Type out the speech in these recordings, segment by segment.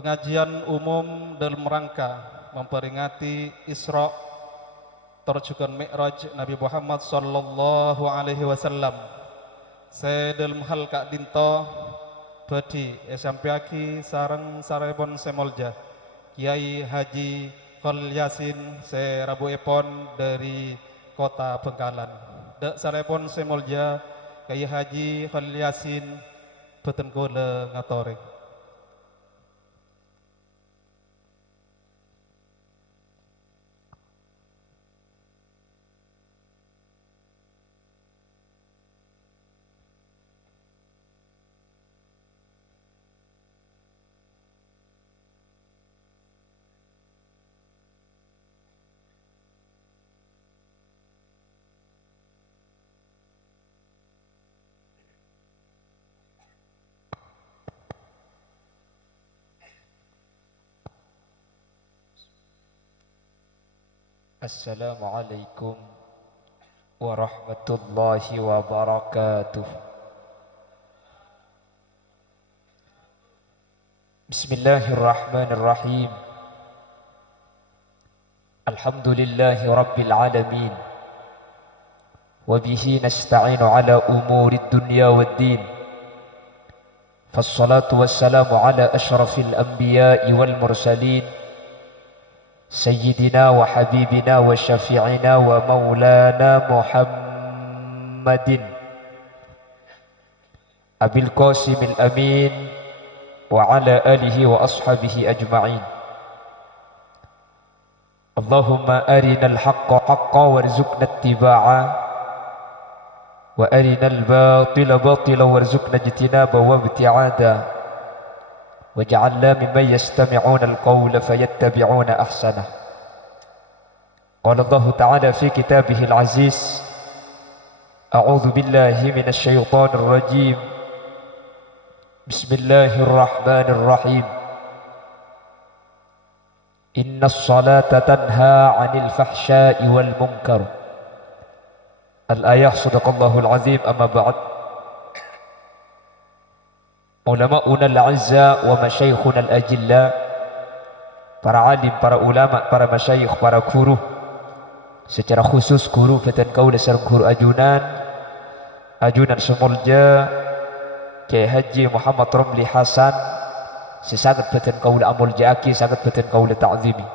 pengajian umum dalam rangka memperingati Isra terjukan Mi'raj Nabi Muhammad sallallahu alaihi wasallam. Saya dalam hal kak dinto badi esampiaki sareng sarepon semolja Kiai Haji Khalil Yasin se Rabu Epon dari kota Bengkalan. Dek sarepon semolja Kiai Haji Khalil Yasin beten kula ngatore. Assalamualaikum warahmatullahi wabarakatuh. Bismillahirrahmanirrahim. Alhamdulillahi rabbil alamin. Wabihi nasta'inu ala umurid dunya waddin. Fassalatu wassalamu ala ashrafil anbiya'i wal mursalin. سيدنا وحبيبنا وشفيعنا ومولانا محمد أبي القاسم الأمين وعلى آله وأصحابه أجمعين. اللهم أرنا الحق حقا وارزقنا اتباعه وأرنا الباطل باطلا وارزقنا اجتنابه وابتعاده وجعلنا ممن يستمعون القول فيتبعون أحسنه. قال الله تعالى في كتابه العزيز: أعوذ بالله من الشيطان الرجيم. بسم الله الرحمن الرحيم. إن الصلاة تنهى عن الفحشاء والمنكر. الآية. صدق الله العظيم. أما بعد، ulama'una al-'azza wa masyayikhuna al-ajilla, para alim, para ulama, para masyayikh, para guru, secara khusus guru Batan Kaula sareng guru ajunan Sumulja Kiai Haji Muhammad Romli Hasan, sesangat Batan Kaula amul jaaki, sangat Batan Kaula ta'zimi.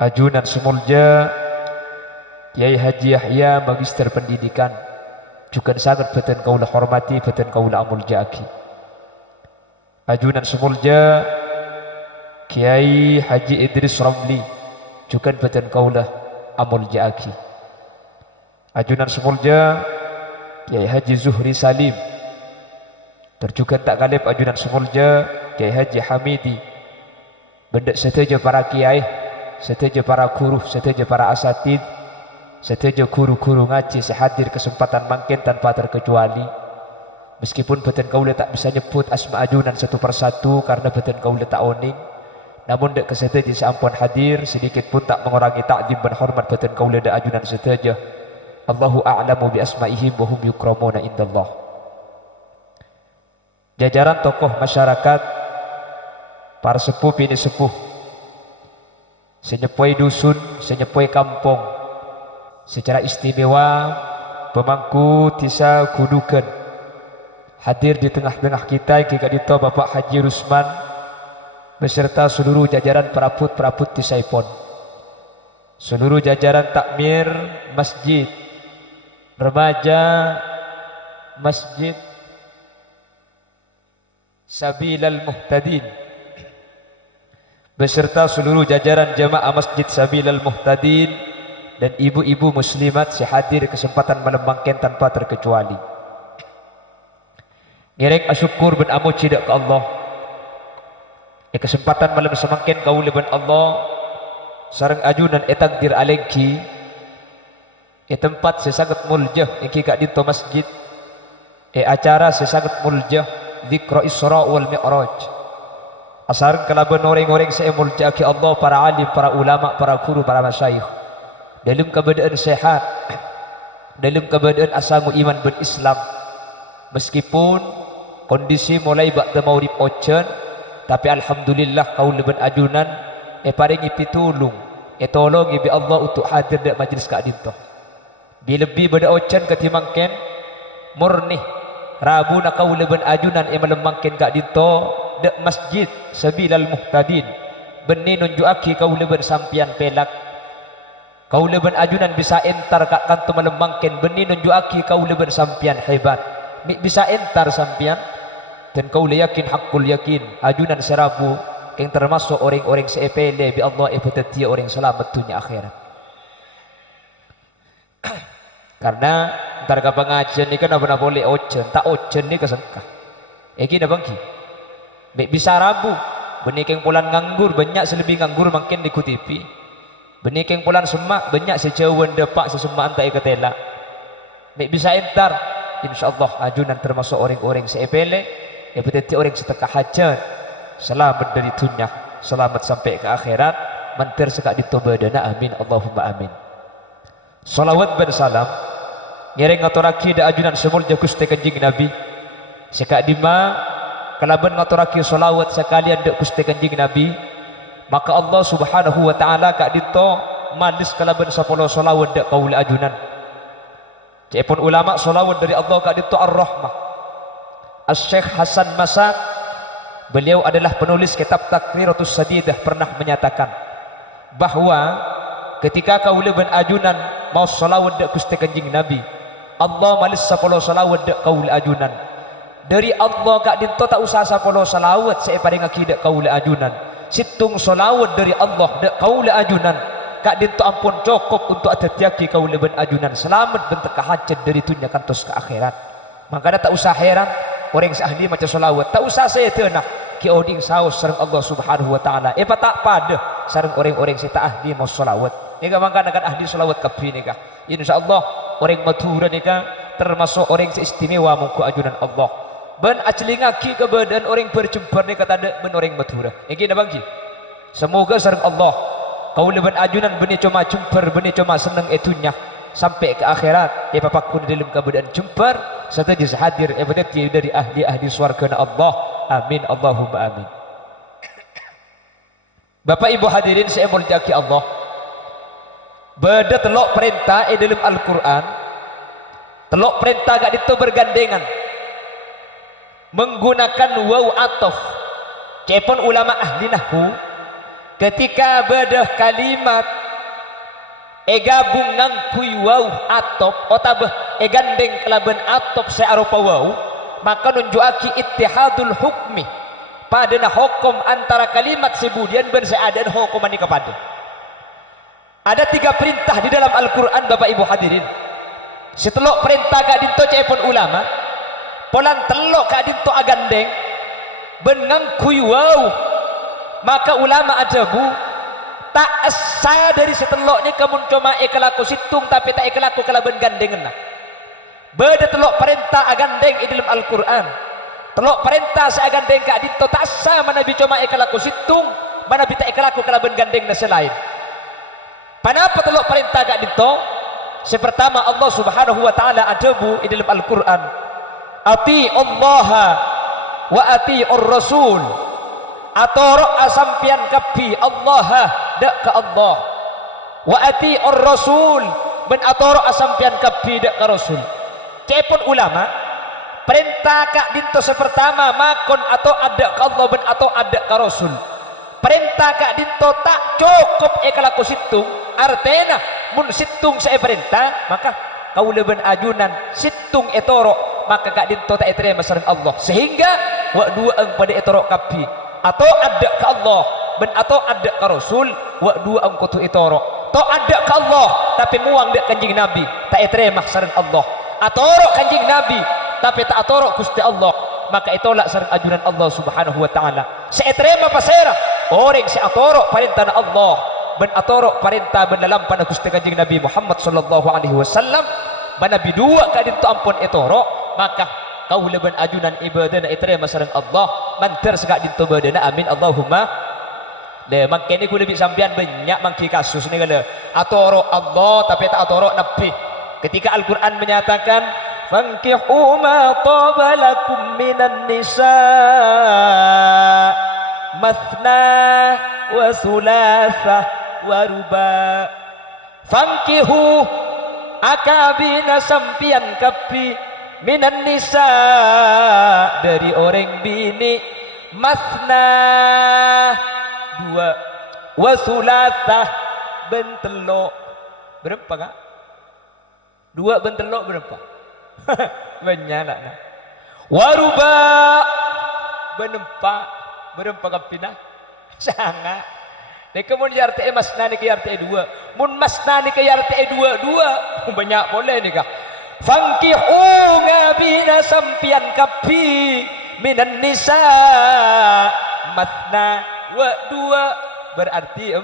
Ajunan Sumulja Kiai Haji Yahya, magister pendidikan, juga sangat Batan Kaula hormati, Batan Kaula amul jaaki. Ajunan Sumulja Kiai Haji Idris Ramli, juga Batan Kaula amul jaaki. Ajunan Sumulja Kiai Haji Zuhri Salim, terjukan tak kalip ajunan Sumulja Kiai Haji Hamidi. Benda seteja para kiai, seteja para guru, seteja para asatid, seteja guru-guru ngaji sehadir kesempatan mangkin tanpa terkecuali. Meskipun Batan Kaula tak bisa nyebut asma ajunan satu persatu karena Batan Kaula tak oning, namun dek keseteja seampun hadir sedikit pun tak mengurangi ta'zim dan hormat Batan Kaula dek ajunan seteja. Allahu a'lamu bi asma'ihim wa hum yukramuna indallah. Jajaran tokoh masyarakat, para sepuh bini sepuh, senyepoi dusun, senyepoi kampung, secara istimewa pemangku tisa kudukan hadir di tengah-tengah kita jika dito Bapak Haji Rusman beserta seluruh jajaran perabot tisaipon, seluruh jajaran takmir masjid, remaja masjid Sabilal Muhtadin, beserta seluruh jajaran jamaah masjid Sabilal Muhtadin dan ibu-ibu muslimat sehadir kesempatan melembangkan tanpa terkecuali. Nirek asyukur ben amo cidak ke Allah. Kesempatan malam semangkin kaula ben Allah sareng ajunan takdir alengki tempat sesangat muljah iki kak dito masjid acara sesangat muljah zikra Isra wal Mi'raj. Asareng kalaban orang-orang saya muljah ki Allah, para alim, para ulama, para guru, para masyayikh dalam keadaan sehat, dalam keadaan asamu iman ben Islam, meskipun kondisi mulai ba'da maurib ojen tapi alhamdulillah kau leben ajunan paringi pitulung tolongi bi Allah untuk hadir dak majlis kak dinto bi lebih pada ocan ketimangken murni rabu na kau leben ajunan melemangken kak dinto dak masjid sabilal muhtadin benih nunjuaki kau leben sampian pelak kau leben ajunan bisa entar kak kanto melemangken benih nunjuaki kau leben sampian hebat bisa entar sampian dan kau yakin hakul yakin ajunan serabu yang termasuk orang-orang seepele bi Allah ipeteti orang selamat dunia akhirat. Karena ntar ka pengajian ni kan apa boleh ojen tak ojen ni kesengkah eki na bangki bisa rabu benikeng pulan nganggur banyak selebih nganggur makin dikutipi benikeng pulan semak banyak sejauhan depak sesemak antai ketela bisa entar insyaallah ajunan termasuk orang-orang seepele ipeteti orang setekah hajat selamat dari dunia selamat sampai ke akhirat mantir sekak ditobadana amin Allahumma amin. Salawat dan salam ngereng ngaturaki da ajunan semulja Gusti Kanjeng Nabi sekak dima kalaban ngaturaki salawat sekalian da Gusti Kanjeng Nabi maka Allah Subhanahu wa taala kak dito manis kalaban 10 salawat da kaul ajunan cepon ulama salawat dari Allah kak dito ar-rahmah. As-Syekh Hasan Masak beliau adalah penulis kitab Takriratus Sadidah pernah menyatakan bahwa ketika kau leben ajunan mau salawat dak Gusti Kanjeng Nabi Allah malis 10 salawat dak kaul ajunan dari Allah kak dinto tak usah 10 salawat saya paling akidah kaul ajunan situng salawat dari Allah dak kaul ajunan kak dinto ampun cukup untuk atatiaki kau leben ajunan selamat bentuk hajat dari dunia kantos ke akhirat. Makanya tak usah heran orang seahli macam salawat tak usah saya tenah ki oding saus sareng Allah Subhanahu wa taala tak pada sareng orang-orang saya tak ahli mau salawat nika mangkana kan ahli salawat kabeh nika insyaallah orang Madura nika termasuk orang seistimewa mungku ajunan Allah ben aclingaki ke badan orang berjembar nika tanda ben orang Madura iki na bangki semoga sareng Allah kau leben ajunan benih cuma jembar benih cuma seneng etunya sampai ke akhirat pakun dalam keadaan jembar serta dihadir berarti dari ahli-ahli swarga Allah amin Allahumma amin. Bapak Ibu hadirin saya muliakan Allah beda telok perintah dalam Al-Quran telok perintah gak itu bergandengan menggunakan waw atof cepon ulama ahli nahwu ketika beda kalimat gabung ngangkui waw atop otabah gandeng kelaban atop searupa waw maka nunjuaki ittihadul hukmi padana hukum antara kalimat sebudian ben seadan hukuman ini kepada ada 3 perintah di dalam Al-Quran Bapak Ibu hadirin setelok perintah kak dinto cepon ulama polan telok kak dinto agandeng ben ngangkui waw maka ulama ajabu tak asa dari setelok ni kamu cuma ikelaku situng tapi tak ikelaku kelaban gandengan beda telok perintah agandeng di dalam Al-Quran telok perintah seagandeng kak dito tak asa mana bi cuma ikelaku situng mana bi tak ikelaku kelaban gandeng na selain kenapa telok perintah kak dito sepertama Allah Subhanahu wa taala ajabu di dalam Al-Quran ati Allah wa ati ar-rasul atoro asampian kapi Allah dak ke Allah wa ati ar-rasul ben atoro asampian kapi dak ke rasul cepon ulama perintah kak dinto sepertama makon atau ada ke Allah ben atau ada ke rasul perintah kak dinto tak cukup ekalaku situng artena mun situng saya perintah maka kau leben ajunan situng etoro maka kak dinto tak eterema sareng Allah sehingga wa dua ang pada etoro kapi atau ada ke Allah ben atau ada ke Rasul wa dua angkutu itoro to ada ke Allah tapi muang dek kanjing Nabi tak etremah sareng Allah atoro kanjing Nabi tapi tak atoro Gusti Allah maka itulah sareng ajunan Allah Subhanahu wa taala seetrema pasera orang si atoro perintah Allah ben atoro perintah ben dalam pada Gusti kanjing Nabi Muhammad sallallahu alaihi wasallam ben Nabi dua kadin tu ampun itoro maka kau leban ajunan ibadah na etrema sareng Allah manter sekak ditobadana amin Allahumma le mangkene ku lebih sampean banyak mangki kasus ni kala atoro Allah tapi tak atoro nabi ketika Al-Qur'an menyatakan fankihu ma tabalakum minan nisa mathna wa thulatha wa ruba. Fankihu akabina sampian kapi minan nisa dari orang bini, mathna dua, wa thulatha bentelo berapa kak? Dua bentelo berapa? Banyak nak. Waruba benempa berempa kapina sangat. Nek mun RTE masna nek RTE 2. Mun masna nek RTE 2 banyak boleh nih kah. Fankihu ngabina sampian kapi minan nisa matna wa dua berarti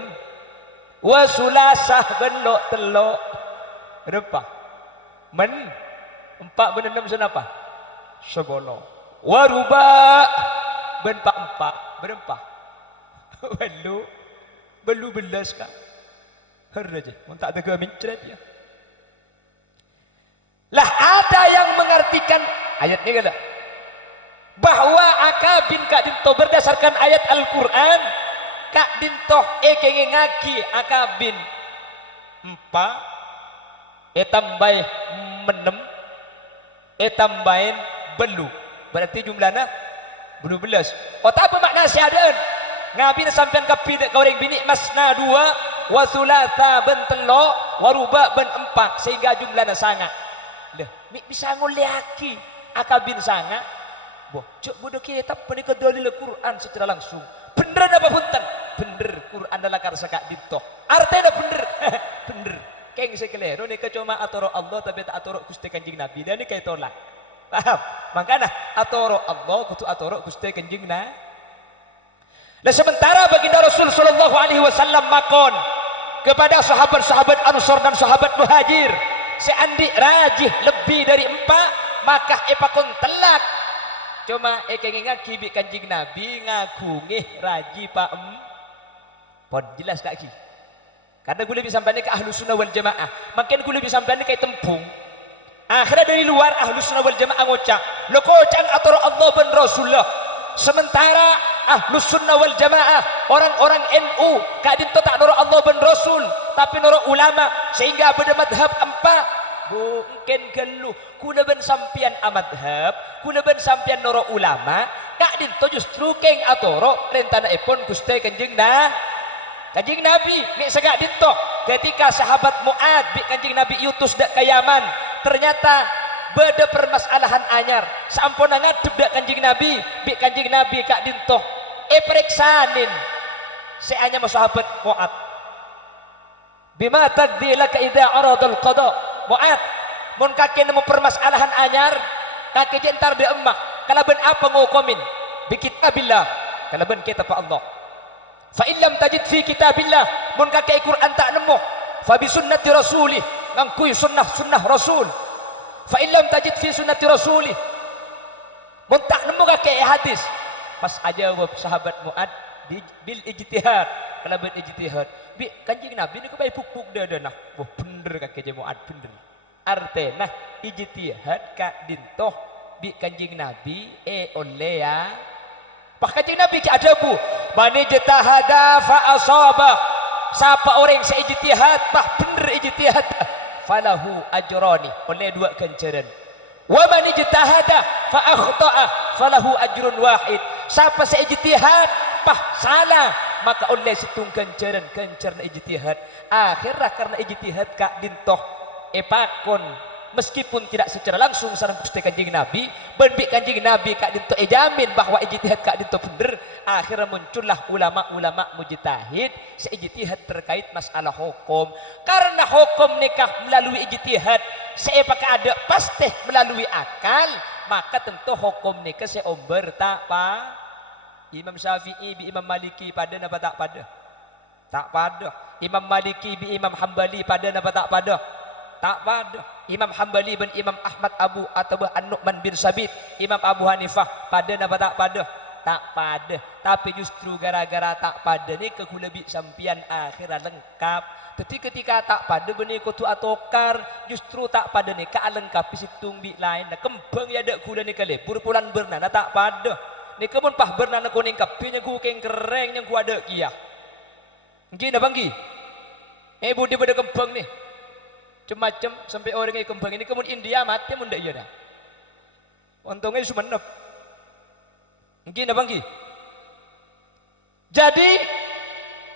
wa sulasah benlo telo berapa? Men empat ben enam senapa? Segolo. Waruba ben empat berapa? Belu belas kah? Heraja, mun tak ada mincret ya. Lah ada yang mengartikan ayat ini kada bahwa akabin kak dinto berdasarkan ayat Al-Quran kak dinto kenge ngaki akabin empat tambah menem tambahin belu berarti jumlahnya belu belas. Apa makna syahadan ngabin sampean kapi dek orang bini masna dua wa thulatha ben telo waruba ben empat sehingga jumlahnya sangat. Dah bisa nguliaki akabin sangat boh cuk bodoh kitab penikah dalil Quran secara langsung bener apa punten bener Quran adalah karsa kak dito artinya bener bener keng sekeleru nih cuma atoro Allah tapi tak atoro Gusti Kanjeng Nabi dan ini kayak tolak paham makanya atoro Allah kutu atoro Gusti Kanjeng Nabi. Nah sementara baginda Rasul sallallahu alaihi wasallam makon kepada sahabat-sahabat Ansor dan sahabat Muhajir seandi rajih lebih dari empat maka epakon telak cuma kenginga kibi Kanjeng Nabi ngagungih raji pak pon jelas tak ki karena gue lebih sampai ke Ahlus Sunnah wal Jamaah makin gue lebih sampai ke tempung akhirnya dari luar Ahlus Sunnah wal Jamaah ngocak lo kocang atau Allah ben Rasulullah sementara Ahlus Sunnah wal Jamaah orang-orang NU kadin to tak noro Allah ben Rasul tapi noro ulama sehingga beda madhab empat mungkin geluh kuna ben sampian amadhab kuna ben sampian noro ulama kadin to justru keng atoro rentana epon Gusti Kanjeng Nabi nek segak dinto ketika sahabat Muad bi Kanjeng Nabi yutus dak ka Yaman ternyata beda permasalahan anyar sampun ngadep dak Kanjeng Nabi bi Kanjeng Nabi kak dinto periksanin seanya sahabat Muad bima taddi laka idza aradul qada Muad mun kake nemu permasalahan anyar kake jentar de emak kalaben apa ngokomin bi kitabillah kalaben kitab Allah fa illam tajid fi kitabillah mun kake Quran tak nemu fa bi sunnati rasulih ngangkui sunnah rasul fa illam tajid fi sunnati rasulih mun tak nemu kake hadis pas aja sahabat Muad bil ijtihad kalaben ijtihad bi Kanjeng Nabi ni kebai pupuk dadana boh bener kake je Muad bener artena ijtihad ka dintoh bi Kanjeng Nabi oleh ya pak Kanjeng Nabi ki ada bu mani jtahada fa asaba siapa orang seijtihad bah bener ijtihad falahu ajrani oleh dua ganjaran wa man ijtahada fa akhta'a falahu ajrun wahid siapa seijtihad pah salah maka oleh situng ganjaran ijtihad akhirnya karena ijtihad kak dintoh epakon meskipun tidak secara langsung sareng Gusti Kanjeng Nabi benbik Kanjeng Nabi kak dinto jamin bahwa ijtihad kak dinto bener akhirnya muncullah ulama-ulama mujtahid seijtihad terkait masalah hukum karena hukum nikah melalui ijtihad seapakah ada pasti melalui akal maka tentu hukum nikah seomber tak pa Imam Syafi'i bi Imam Maliki pada napa tak pada tak pada Imam Maliki bi Imam Hambali pada napa tak pada tak pada Imam Hambali bin Imam Ahmad Abu atau An-Nu'man bin Sabit Imam Abu Hanifah pada napa tak pada tak pada tapi justru gara-gara tak pada ni kekulabi sampian akhirnya lengkap tapi ketika tak pada benih kutu atokar justru tak pada ni ka lengkap situng bi lain nah kembang ya ada gula ni kali burpulan bernana tak pada Ni kemun pah bernana kuning kapinya ku keng kereng yang ku ada kia. Nggih na banggi. Budi pada kembang nih. Macam sampai orang yang kembang ini kemun India mati mun ndak iya dah. Untungnya sumenep. Nggih na banggi. Jadi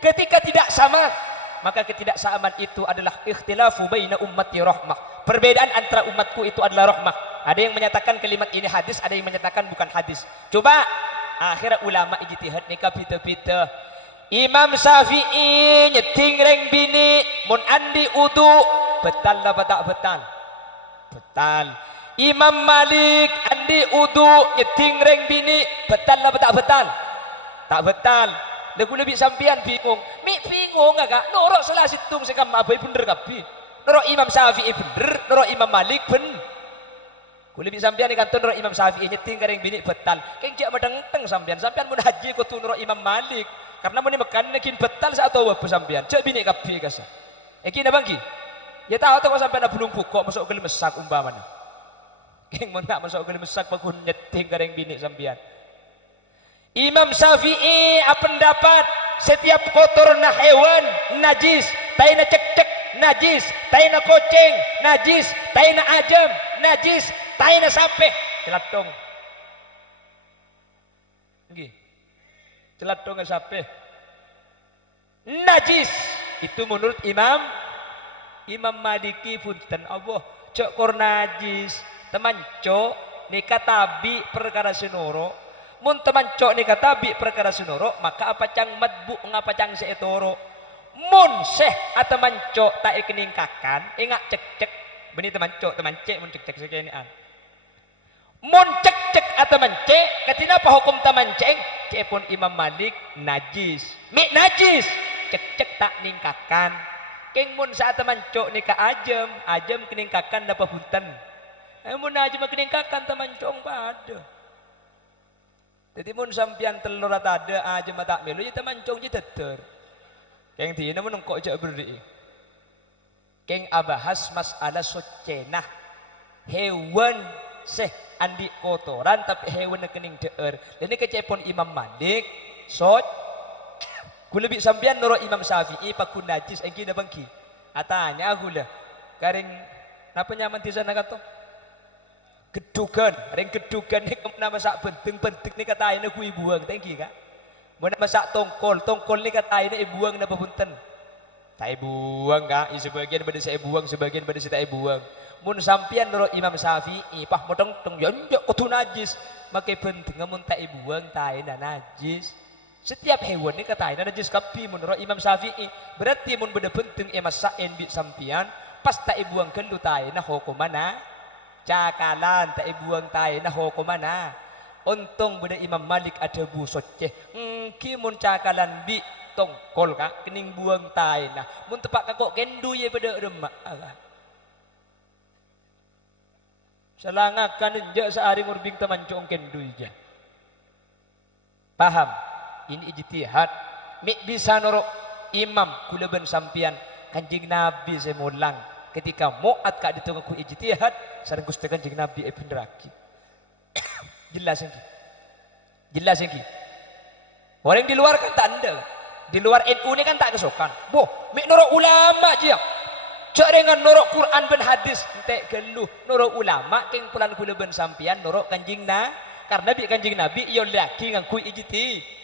ketika tidak sama, maka ketidaksamaan itu adalah ikhtilafu baina ummati rahmah. Perbedaan antara umatku itu adalah rahmah. Ada yang menyatakan kalimat ini hadis, ada yang menyatakan bukan hadis. Coba akhirnya ulama ijtihad nikah pita-pita. Imam Syafi'i nyeting reng bini mun andi udu betal lah tak betal? Betal. Imam Malik andi udu nyeting reng bini betal lah tak betal? Tak betal. Dah gula bik sampian bingung. Mik bingung agak. Norok salah situng sekam abai bener kapi. Norok Imam Syafi'i bener, norok Imam Malik bener. Gula bik sampian ni kanton norok Imam Syafi'i nyeting kareng bini betal. Keng jak madang-teng sampian. Sampian mun haji ko tu norok Imam Malik. Karena mun makan nekin betal sa atau apa sampian. Cak bini kapi kasa. Eki na bangki. Ya tahu tu kau sampian na belum kok masuk ke mesak umpamana. Keng mun tak masuk ke mesak pakun nyeting kareng bini sampian. Imam Syafi'i pendapat setiap kotor na hewan najis, taina cek-cek najis, taina kucing najis, taina ajam najis, taina sape celatong. Nggih. Celatong sape. Najis itu menurut Imam Maliki punten Allah cok kor najis teman cok nikah tabi perkara sinoro. Mun teman cok ni kata bi perkara sunoro maka apa cang madbu ngapa cang seetoro mun seh atau mancok tak ikening kakan ingat cek beni teman cok teman cek mun cek sekenian mun cek atau mancek katina apa hukum teman cek pun Imam Malik najis mi najis cek tak ningkakan keng mun saat teman cok ni ka ajam keningkakan dapat punten mun ajam keningkakan teman cok pada. Jadi mun sampian telur ada aja mata melu kita mancung je teter. Keng ti namun kok jak beri. Keng abahas masalah socenah. Hewan seh andi kotoran tapi hewan kening deur. Dan ini kecepon Imam Malik sot. Kula bi sampian nuro Imam Syafi'i pakun najis engki na bangki. Atanya gula. Karing napa nyaman ti sana kato? Gedugan, ring gedugan ni kemana masak penting ni katain aku ibuang, tengki kak. Mana masak tongkol ni katain ibuang na papunten. Tak ibuang kak, sebagian pada saya buang, sebagian pada saya tak ibuang. Mun sampian nurut Imam Syafi'i, pah modong tong jonjok kutu najis, makai penting mun tak ibuang tain najis. Setiap hewan ni katain najis kapi menurut Imam Syafi'i. Berarti mun beda penting masak enbi sampian, pas tak ibuang kelu tain hukum mana? Cakalan tak ibuang tay nah mana untung beda Imam Malik ada busot ceh kimun cakalan bi tongkol kak kening buang tay nah mun tepak kakok kendu ye beda remak selangakan enjak sehari murbing teman cong kendu je paham ini ijtihad mik bisa norok imam kula ben sampian Kanjeng Nabi saya mulang ketika muat kak ditunggu ku ijtihad sareng Gusti Kanjeng Nabi ibn Raki. Jelas ini. Orang di luar kan tak ada. Di luar NU ini kan tak kesokan. Boh, mik norok ulama je. Cak dengan norok Quran ben hadis entek geluh. Norok ulama keng pulan kula ben sampian norok Kanjeng na karena bi Kanjeng Nabi yo laki ngangku ijtihad.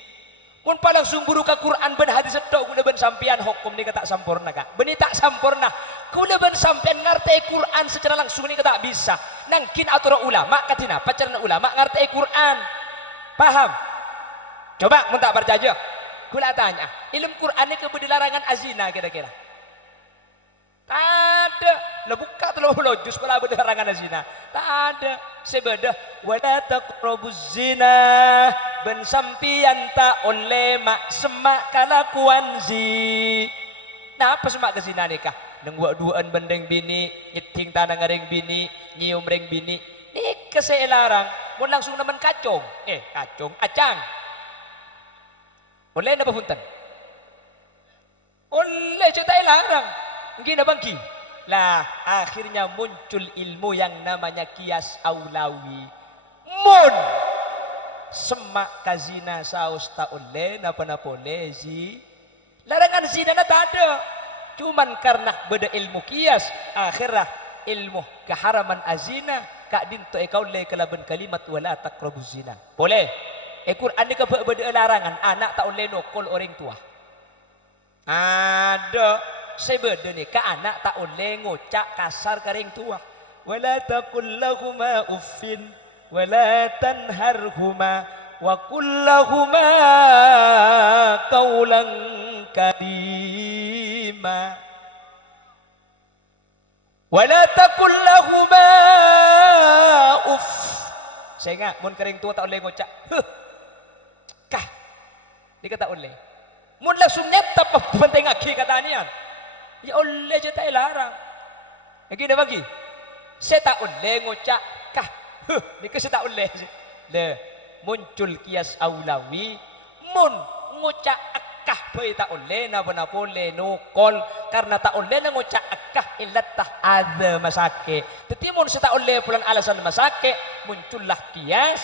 Mun palang sumburu ka Quran ben hadis tok kula ben sampean hukum ni tak sampurna kak. Beni tak sampurna. Kula ben sampean ngarti Quran secara langsung ni tak bisa. Nangkin atur ulama katina pacarna ulama ngarti Quran. Paham? Coba mun tak percaya. Kula tanya, ilmu Quran ni kebeudi larangan azina kira-kira. Tak ada. Lah buka telo juz pala beudi larangan azina. Tak ada. Sebedah wala taqrabuz zina ben sampian tak oleh mak semak kalakuan zi. Nah apa semak ke zina nikah? Neng duaan bendeng bini, nyeting tanah ngareng bini, nyium reng bini. Nikah saya larang. Mau langsung nemen kacung. Kacung, acang. Oleh napa punten? Oleh cetai larang. Mungkin apa bangki? Lah akhirnya muncul ilmu yang namanya kias aulawi. Mun semak kazina saus tak oleh napa boleh zi. Larangan zina na tak ada. Cuman karena beda ilmu kias akhirah ilmu keharaman azina kak dinto ekau le kelaban kalimat wala taqrabuz zina. Boleh. Quran ni beda larangan anak tak oleh nokol orang tua. Ada sebeda ni ka anak tak oleh ngocak kasar ke orang tua. Wala taqul lahuma uffin wala tanharhuma wa qul lahuma qawlan karima. Wala taqul lahuma uff. Saya ingat mun kering tua tak boleh ngocak. Kah. Dia tak boleh. Mun langsung nyata apa penting lagi katanya. Ya oleh je tak larang. Lagi dah bagi. Saya tak boleh ngocak kah. Ni ke saya tak boleh. Le muncul kias aulawi mun ngocak akah bae tak boleh napa boleh nukol karena tak boleh ngocak akah illat tah ada masake. Tetapi mun saya tak boleh pulang alasan masake muncullah kias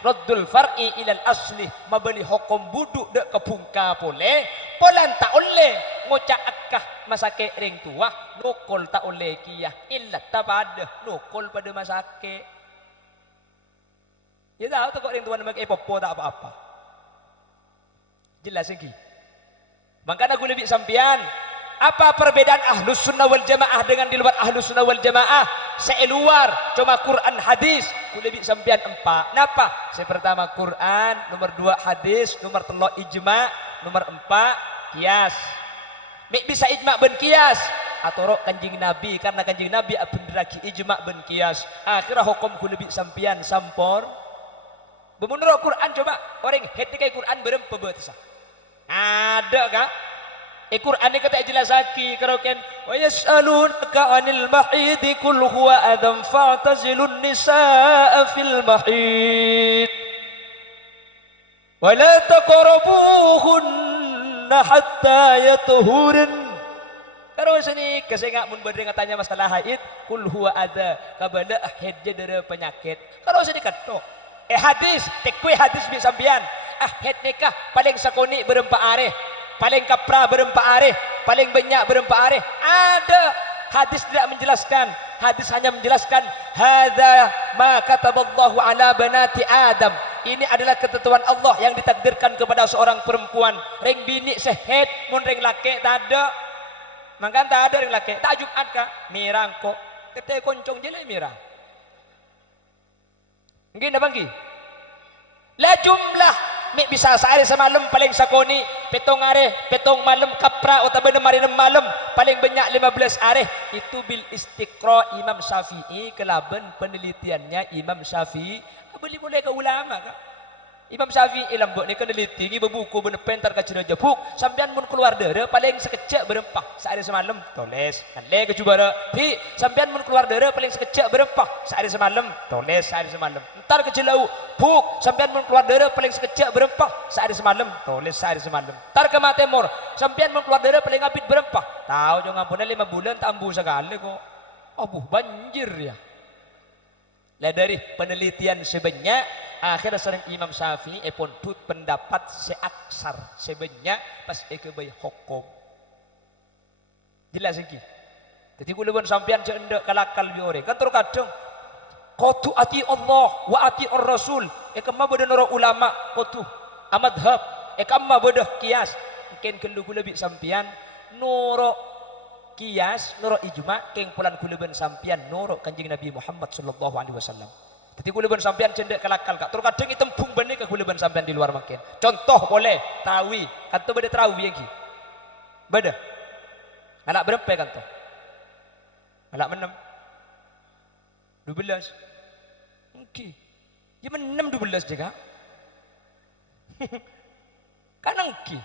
raddul far'i ilal asli mabali hukum buduk dek kepungka boleh polan tak oleh ngocak akah masake ring tua nukol tak oleh kiyah illat tabada nukol pada masake. Ya tahu tu kok ring tua nama popo tak apa-apa. Jelas lagi. Makanya aku lebih sampian apa perbedaan ahlus sunnah wal jamaah dengan di luar ahlus sunnah wal jamaah seluar cuma Quran hadis aku lebih sampian empat. Kenapa? Saya pertama Quran, nomor 2 hadis, nomor 3 ijma, nomor 4 kias. Mek bisa ijma ben kias atau rok kanjing Nabi karena kanjing Nabi benderaki ijma ben kias. Akhirnya hukum ku lebih sampian sampor. Bemunur Quran coba orang ketika Quran berempat betul. Ada kah? Quran ni kata jelas lagi keroken wa yas'alunaka 'anil mahid qul huwa adam fa'tazilun nisaa fil mahid wa la taqrabuhunna hatta yatuhurin. Karo sini kesengak mun badhe ngatanya masalah haid qul huwa ada kabala haid je penyakit. Karo sini kato hadis tekwe hadis bi sambian haid nikah paling sakoni berempat areh paling kapra berempat areh, paling banyak berempat areh. Ada hadis tidak menjelaskan. Hadis hanya menjelaskan hadza ma kataballahu ala banati Adam. Ini adalah ketentuan Allah yang ditakdirkan kepada seorang perempuan. Ring bini sehet, mun ring laki tak ada. Maka tak ada ring laki. Tak Jumat kah? Mirang kok. Kete koncong je le mirang. Nggih na bangki. La jumlah mek bisa sehari semalam paling sakoni petong areh petong malam kapra atau benar malam malam paling banyak 15 areh itu bil istiqra Imam Syafi'i kelaban penelitiannya Imam Syafi'i boleh ke ulama kah? Imam Syafi'i lambok ni kena teliti ni berbuku benepen terkacira jebuk sampean mun keluar dara paling sekejap berempah sehari semalam tulis kan le ke cuba pi sampean mun keluar dara paling sekejap berempah sehari semalam tulis sehari semalam entar ke jelau buk sampean mun keluar dara paling sekejap berempah sehari semalam tulis sehari semalam entar ke Matemor sampean mun keluar dara paling abid berempah tahu jangan ngampuna 5 bulan tak ambu segala kok abuh banjir ya lah dari penelitian sebanyak akhirnya sering Imam Syafi'i pun tut pendapat seaksar sebanyak pas kebai hukum jelas lagi jadi kulubun sampean cendek kalakal bi orang kan terkadang qatu ati Allah wa ati ar-rasul kemma beda noro ulama qatu amadhab kemma beda kias mungkin kendu lebih sampean noro kias noro ijma keng pulan kulubun sampean noro kanjeng Nabi Muhammad sallallahu alaihi wasallam. Jadi kuliban sampean cendek kalakal kak. Terus kadang itu tembung benih ke kuliban sampean di luar makin. Contoh boleh tarawih. Kanto beda tarawih yang ki. Beda. Anak berapa kanto? Anak 6. 12. Oke. Ya 6 12 juga. Kan oke.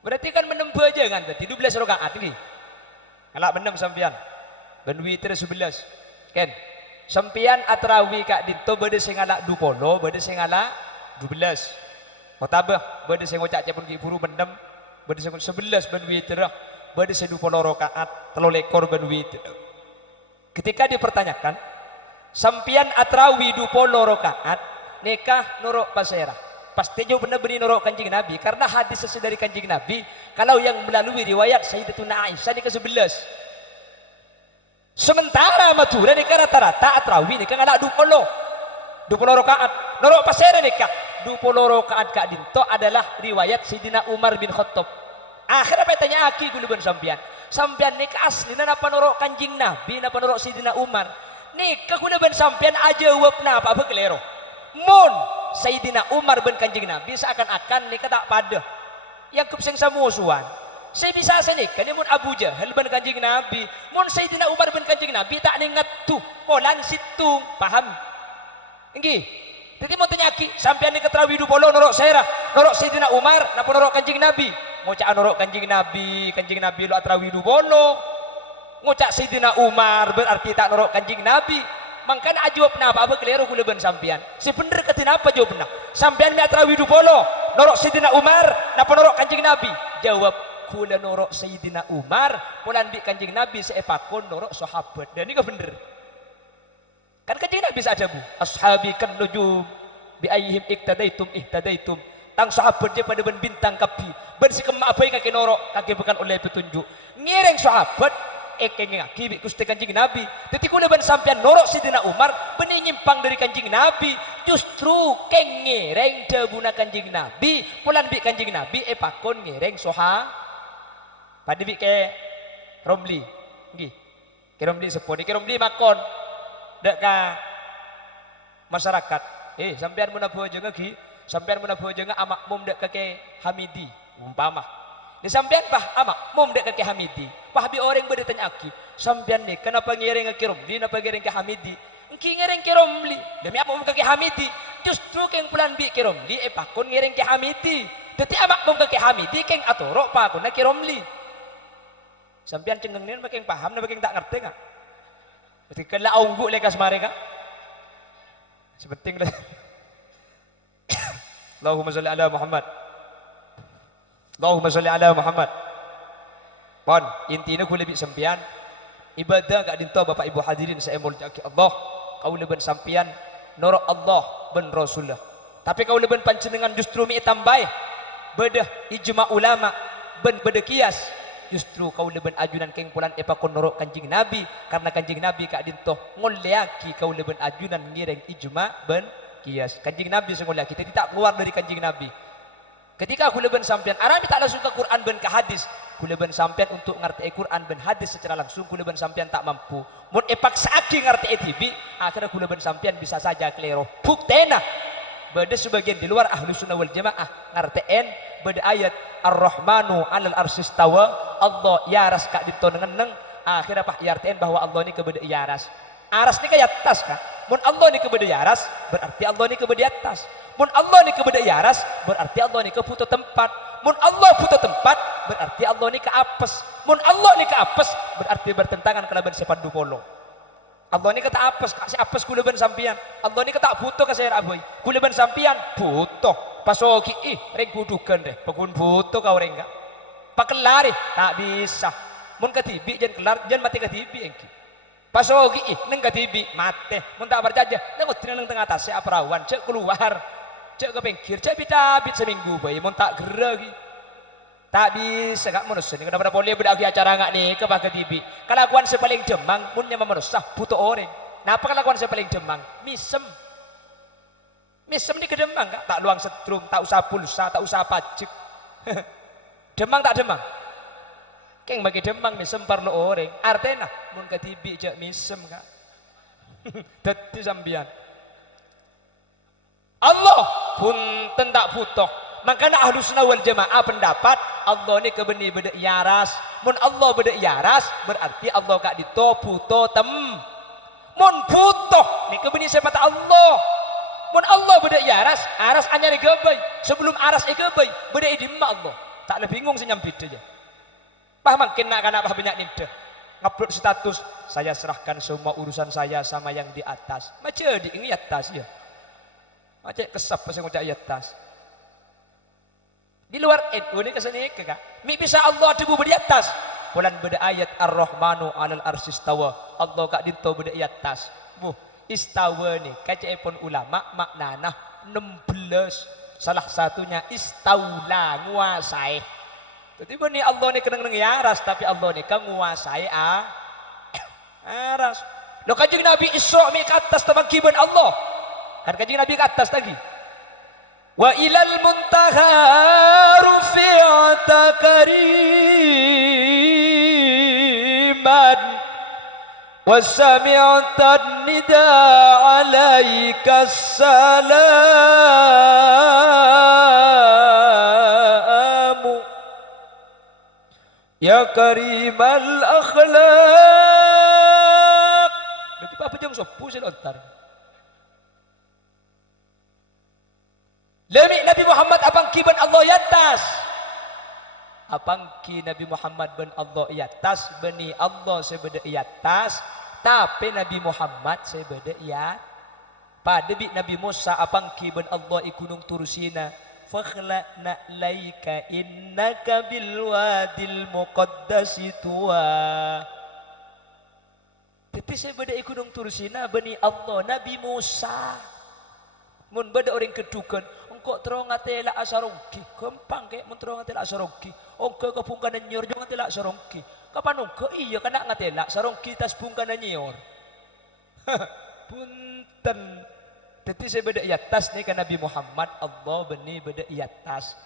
Berarti kan menempuh aja kan? 12 rakaat ini. Anak 6 sampean. Ben witir 11. Kan? Sampian atrawi kak dinto bade sing ala 20 bade sing ala 12 mutabah bade sing ngocak cepun ki buru mendem bade sing 11 ben witir bade sing 20 rakaat 3 lekor ben witir ketika dipertanyakan sampian atrawi 20 rakaat nikah nuruk pasera. Pasti jauh benar-benar nuruk kanjeng Nabi karena hadis sesuai dari kanjeng Nabi. Kalau yang melalui riwayat Sayyidatuna Aisyah di ke-11. Sementara Madura nikah rata-rata atrawih nikah anak 20 rakaat. Nuruk pasera nikah 20 rakaat Kak Dinto adalah riwayat Sayyidina Umar bin Khattab. Akhirnya apa tanya aki guluban sampean. Sampean nikah asli napa nuruk kanjeng Nabi napa nuruk Sayyidina Umar. Nikah guluban sampean aja wep napa bekelero. Mun Sayyidina Umar bin kanjeng Nabi seakan-akan nikah tak pada yang kepseng samusuan saya bisa nikah ni mun Abu Jahal bin kanjeng Nabi mun Sayyidina Umar bin kanjeng Nabi tak ningat tu molan situng paham enggih jadi mau tanya ki sampean nikah tarawih 20 norok saya norok Sayyidina Umar napa norok kanjeng Nabi ngocak norok kanjeng Nabi lu tarawih 20 ngocak Sayyidina Umar berarti tak norok kanjeng Nabi. Makanya ajawab napa apa keliru kula ben sampean. Si bener ketin apa jawabna? Sampean mi tarawih 20 norok Sayyidina Umar napa norok kanjeng Nabi? Jawab kula norok Sayyidina Umar, pulan bi kanjeng Nabi seepakon norok sahabat. Dan ini bener. Kan kanjeng Nabi saja Bu. Ashabi kan nujum bi ayyihim ihtadaitum. Tang sahabat je pada ben bintang kapi. Ben si kema apa yang kaki norok kaki bukan oleh petunjuk. Ngireng sahabat ekeng ngaki bi Gusti kanjeng Nabi. Dadi kula ban sampean norok Sayyidina Umar bening nyimpang dari kanjeng Nabi, justru keng ngereng debuna kanjeng Nabi, pulan bi kanjeng Nabi pakon ngereng soha. Padi bi ke Romli. Nggih. Ke Romli sepodi, ke Romli makon dek ka masyarakat. Sampean mun abu aja ngagi, sampean mun abu aja amakmum dek ke Hamidi umpama. Di sampean pah amak mum dek ke Hamidi. Pah bi orang berde tanya aki, sampean nih kenapa ngereng ke Romli, kenapa ngereng ke Hamidi? Engki ngereng ke Romli. Demi apa mum ke Hamidi? Justru keng pelan bi ke Romli pakon ngereng ke Hamidi. Dadi amak mum ke Hamidi keng atorok pakon ke Romli. Sampean cenggeng nih pakeng paham na pakeng tak ngerti enggak? Berarti kala aunggu lekas mare ka? Sepenting dah. Allahumma sholli ala Muhammad. Allahumma sholli ala Muhammad. Pon, intinya kula bi sampean ibadah gak dinto Bapak Ibu hadirin saya mulyaki Allah. Kau leben sampean norok Allah ben Rasulullah. Tapi kau leben panjenengan justru mi tambah bedah ijma ulama ben beda kias. Justru kau leben ajunan keng pulan pakon norok kanjing Nabi karena kanjing Nabi gak dinto ngoleaki kau leben ajunan ngireng ijma ben kias. Kanjing Nabi sengoleaki kita tak keluar dari kanjing Nabi. Ketika aku leben sampean, Arabi tak langsung ke Quran ben ke hadis. Kuleban sampean untuk ngerti Quran ben hadis secara langsung kuleban sampean tak mampu. Mun paksa aki ngerti tibi, akhirnya kuleban sampean bisa saja klero. Buktena. Beda sebagian di luar ahlu sunnah wal jamaah ngertiin beda ayat Ar-Rahmanu 'alal arsistawa. Allah yaras kak ditoneneng. Akhirnya pak yartiin bahwa Allah ini kebeda yaras. Aras ini kayak atas kak. Mun Allah ini kebeda yaras berarti Allah ini kebeda atas. Mun Allah ni kebeda yaras berarti Allah ni keputu tempat. Mun Allah putu tempat berarti Allah ni ke apes. Mun Allah ni ke apes berarti bertentangan kelaban sepandu polo. Allah ni kata apes, si apes kuleban sampian. Allah ni kata butuh ka saya aboy. Kuleban sampian butuh. Pasoki reng kudukan deh. Pakun butuh kau reng gak. Pakelari tak bisa. Mun katibi jan kelar jan mati katibi engki. Pasogi neng katibi mate. Mun tak berjaja nang utin nang tengah atas saya perawan cek keluar. Cek ke pinggir, cek bit seminggu bayi, mau tak geragi, tak bisa gak manusia. Ini kenapa boleh berdaki acara nggak nih ke pakai TV? Kelakuan sepaling demang, punya manusia butuh orang. Napa kelakuan sepaling demang? Misem nih ke demang gak? Tak luang setrum, tak usah pulsa, tak usah pajak. Demang tak demang? Keng bagi demang misem perlu orang. Artinya, mun ke TV cek misem gak? Dati sambian. Allah pun tak butuh. Makanya ahlu sunnah wal jamaah pendapat Allah ni kebeni beda yaras. Mun Allah beda yaras berarti Allah gak dito butuh tem. Mun butuh ni kebeni sepata Allah. Mun Allah beda yaras, aras anyar gebay. Sebelum aras gebay beda idimma Allah. Tak lebih bingung senyampit aja. Pah makin nak kana banyak nida. Ngupload status saya serahkan semua urusan saya sama yang di atas. Macam di ini atas ya. Macam kesap pasang ucap ayat tas. Di luar NU ini kesini kak. Mi bisa Allah debu di atas. Bulan beda ayat Ar-Rahmanu 'alal arsistawa. Allah kak dinto beda ayat tas. Istawa nih kacaipun ulama maknana 16. Salah satunya istaula nguasai. Jadi bani Allah nih kena aras tapi Allah nih kan nguasai aras. Lo kanjeng Nabi Isra mi ke atas teman Allah. Kan kanjeng Nabi ke atas lagi. Wa ilal muntaha rufi'ata kariman wa sami'ta nida alaika salamu ya karimal akhlaq. Berarti apa jeng sopu sih lontar. Lemi Nabi Muhammad apang ki ban Allah yatas. Apang ki Nabi Muhammad ban Allah yatas bani Allah sebeda yatas tapi Nabi Muhammad sebeda ya. Pada bi Nabi Musa apang ki ban Allah ikunung turusina fakhla'na laika innaka bil wadil muqaddasi tuwa. Tapi sebeda ikunung turusina bani Allah Nabi Musa. Mun beda orang kedukan engkau terong ngatela asarongki kempang ke mun terong ngatela asarongki ongko kepungkanan nyor jangan ngatela asarongki kapan ongko iya kena ngatela sarongki tas pungkanan nyor punten jadi saya beda iatas nih ke Nabi Muhammad Allah beni beda iatas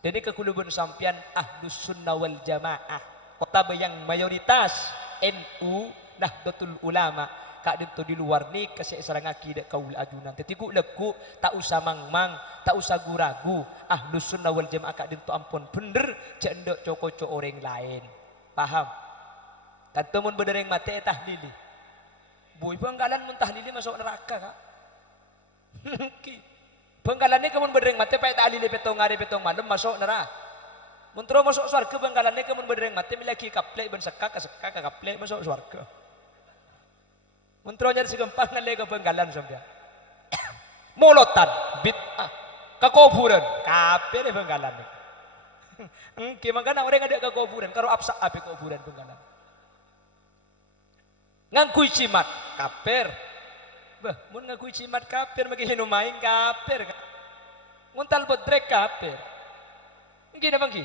jadi kekulubun sampian ahlus sunnah wal jamaah kota yang mayoritas NU Nahdlatul Ulama kak dito di luar ni kasi sarang akidah kaul ajunan tetiku leku tak usah mangmang tak usah guragu ahlus sunnah wal jamaah kak dito ampun bener cendok coko orang lain paham kan temun bedereng mate tahlili boy penggalan mun tahlili masuk neraka kak penggalan ni kemun bedereng mate pae tahlili petong hari petong malam masuk neraka mun tro masuk surga penggalan ni kemun bedereng mate milaki kaplek ben sekak kaplek masuk surga. Mentronya segempang nalai ke penggalan sampai molotan bid'ah kekuburan kafir di penggalan gimana orang ada kekuburan kalau absa api kekuburan penggalan ngangkui cimat kafir bah mun ngangkui cimat kafir magi hinu main kafir nguntal bodrek kafir ngki apa ngki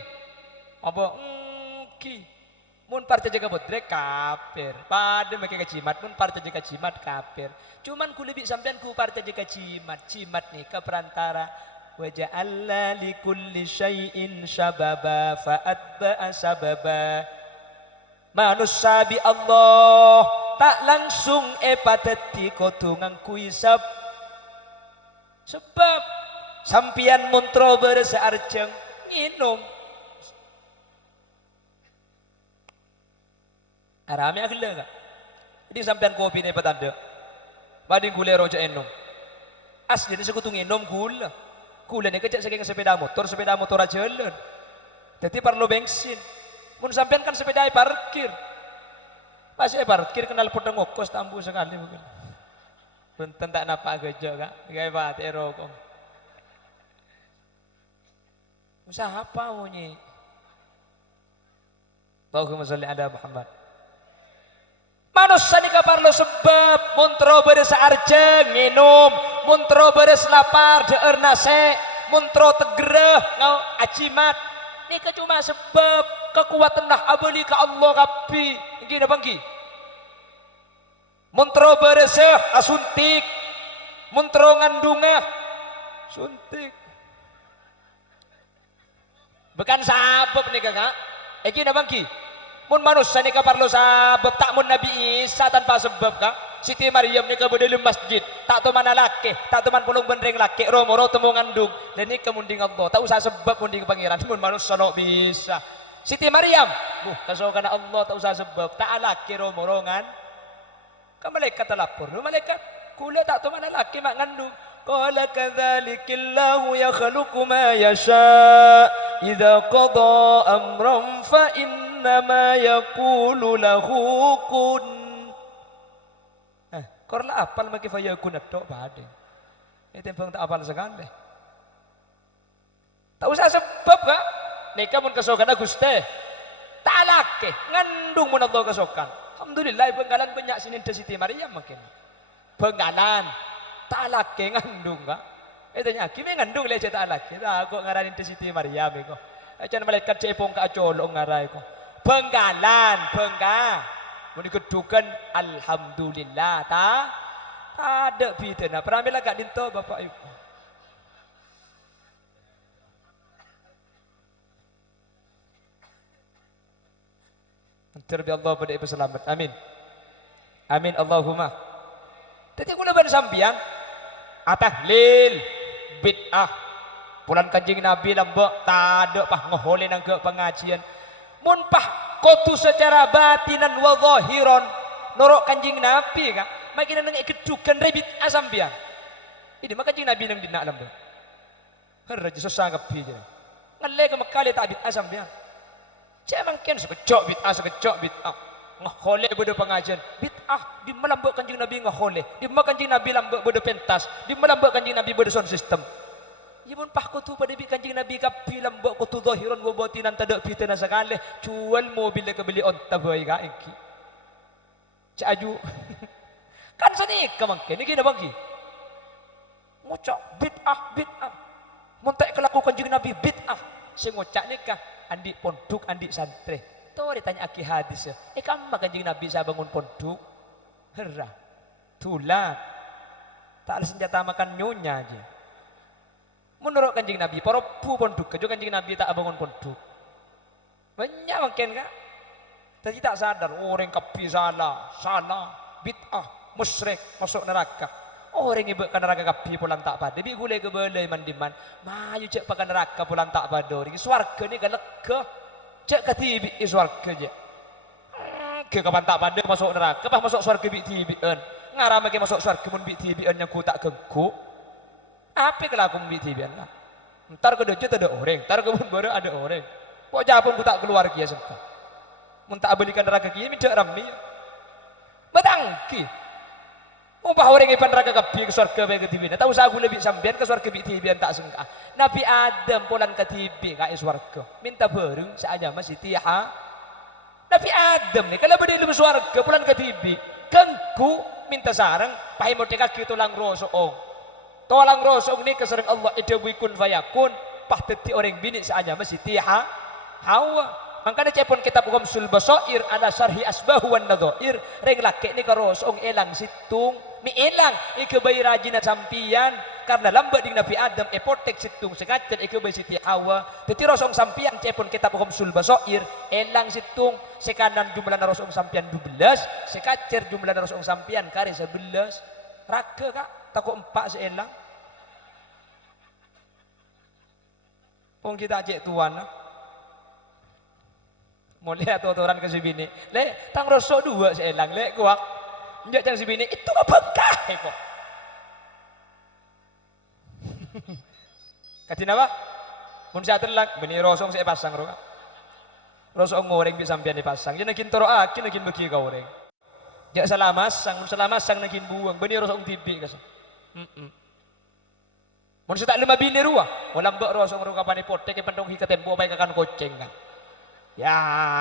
apa ngki mun partai jaga bodrek kafir pada mereka cimat mun partai jaga cimat kafir cuman ku lebih sampean ku partai jaga cimat nih ke perantara wa ja'alna likulli syai'in sababa fa'atba'a sababa manusia bi Allah tak langsung pateti kotungan kuisab sebab sampian muntro bersearjeng nginum Arame akhirnya enggak. Jadi sampean kopi nih petanda. Bading gula roja enom. As jadi sekutung enom gula. Gula nih kecek saking sepeda motor aja jalan. Jadi perlu bensin. Mun sampean kan sepeda parkir. Pas parkir kenal potong ngokos tambu sekali mungkin. Benten tak napa gejo kak. Gaya pak rokok. Usaha apa munyi? Allahumma sholli ala Muhammad. Manusia ni kaparlo sebab muntro beres arjeng minum, muntro beres lapar deur nase, muntro tegereh ngau acimat. Ni cuma sebab kekuatan nah abeli ka Allah kapi. Gini bangki. Muntro beres asuntik, muntro ngandungah suntik. Bukan sabab nih kakak. Gini bangki. Mun manusia ni kaparlo sabab tak mun Nabi Isa tanpa sebab kak Siti Maryam ni kebedalam masjid tak teman laki tak teman pulung bendring laki romoro temu ngandung dan ni kemunding Allah tak usah sebab munding pangeran mun manusia no bisa Siti Maryam kasokan Allah tak usah sebab tak laki romoro ngan ke malaikat lapor malaikat kula tak teman laki mak ngandung qala kadzalikillahu yakhluqu ma yasha idza qada amran fa nama yaqulu lahu kun korla apal maki fayakun tok bade itu yang tak apal sekali tak usah sebab kak nikah mun kesokan Gusti tak laki ngandung mun Allah kesokan alhamdulillah penggalan banyak sini Siti Maryam makin Penggalan. Tak laki ngandung kak. Itu nyaki ngandung le tak laki. Tak aku ngaranin di Siti Maryam iko. Acan malaikat cepong ka colong ngarai ko. Penggalan, penggal. Mun dikedukan alhamdulillah ta. Ada pitena. Pramila gak dinto Bapak Ibu. Terbi Allah pada ibu selamat. Amin. Amin Allahumma. Tadi kula ban sambian atahlil bid'ah. Bulan Kanjeng Nabi lambak tak ada pah ngehole nang ke pengajian. Mun pah kotu secara batinan wa zahiran norok Kanjeng Nabi kak. Makin nang kedukan rebit asambian. Ini maka Kanjeng Nabi nang dina lambak. Harja sesangap je. Ngalle ke Mekah tak bid'ah sambian. Jangan kian sekejap bid'ah. Ngahole bodo pengajian. Bid'ah di melambak Kanjeng Nabi ngahole. Di Kanjeng Nabi lambak bodo pentas. Di melambak Kanjeng Nabi bodo sound system. Imun pah kutu pada bi Kanjeng Nabi kapi lambak kutu zahiran wa batinan tadak fitnah sekali. Jual mobil ke beli onta boy ka iki. Cak aju. Kan sani kamangke niki na bangki. Ngocak bid'ah. Montek kelaku Kanjeng Nabi bid'ah. Sing ngocak nikah andi ponduk andi santri. Tuh ditanya aki hadis ya. Kamu Kanjeng Nabi saya bangun ponduk. Herah. Tulat. Tak ada senjata makan nyonya aja. Menurut Kanjeng Nabi, para pu ponduk, kejo Kanjeng Nabi tak bangun ponduk. Banyak makin kak. Tapi tak sadar, orang kapi salah, bid'ah, musyrik, masuk neraka. Orang ibu ke neraka kapi pulang tak pada. Bi gulai ke belai mandiman. Mayu cek pakai neraka pulang tak pada. Orang swarga ni galak ke. Cek ke tibi swarga je. Ke kapan tak pada masuk neraka, pas masuk swarga bi tibian. Ngarah makin masuk swarga mun bi tibian yang ku tak gengku. Apa kelaku bi tibian lah. Ntar ke dojo ada orang, ntar ke mun baru ada orang. Kok japun ku tak keluar kia semua. Mun tak belikan neraka kia mi cek rami. Batangki. Ubah orang ipan neraka kapi ke surga ke tibian. Tahu saya lebih sambian ke surga bi tibian tak sengkah. Nabi Adam pulang ke tibi ka surga. Minta bareng saja masih tiha. Nabi Adam ni kalau berdiri di surga pulang ke tibi. Kengku minta sarang pakai motek kaki tulang rosong. Tulang rosong ni keserang Allah ide wikun fayakun. Pahteti orang bini saja masih tiha. Hawa. Makanya cepon kitab Ghamsul Basair ada syarhi asbahu wan nadhair reng laki ni karosong elang situng mi elang ike bayi rajina sampian karena lambat ding Nabi Adam epotek situng sekacer ike bayi Siti Hawa teti rosong sampian cepon kitab Ghamsul Basair elang situng sekanan jumlah rosong sampian 12 sekacer jumlah rosong sampian kari 11 raka kak takut 4 seelang pong kita cek tuan mau lihat tuan-tuan ke sibini le tang rosok 2 seelang le kuak njak tang sibini itu apa kah kok katina apa mun saya telang beni rosong saya pasang roka rosong goreng bisa sampean dipasang jadi nakin toro aki nakin bagi ka goreng jak salamasang mun salamasang nakin buang beni rosong tibi kas mun saya tak 5 bini ruah walam bak rosong roka pani potek ke pendong hika tempo baik akan koceng kan ya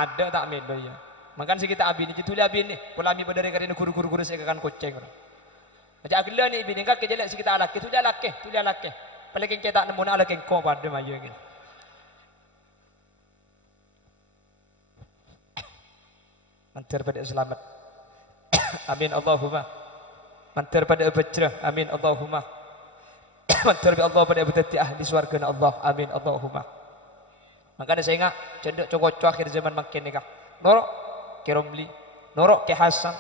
ada tak mendo ya makan si kita abini itu lihat abini pola ami badare karena guru-guru saya akan koceng macam agila ni bini kak kejelek si kita alak itu dia laki paling kita nemu nak alak kau pada maju gitu mantar pada selamat amin Allahumma mantar pada bajrah amin Allahumma mantar pada Allah pada betati ahli swarga Allah amin Allahumma. Makanya saya ingat cendek cokok akhir zaman makin nikah. Norok ke Romli, norok ke Hasan,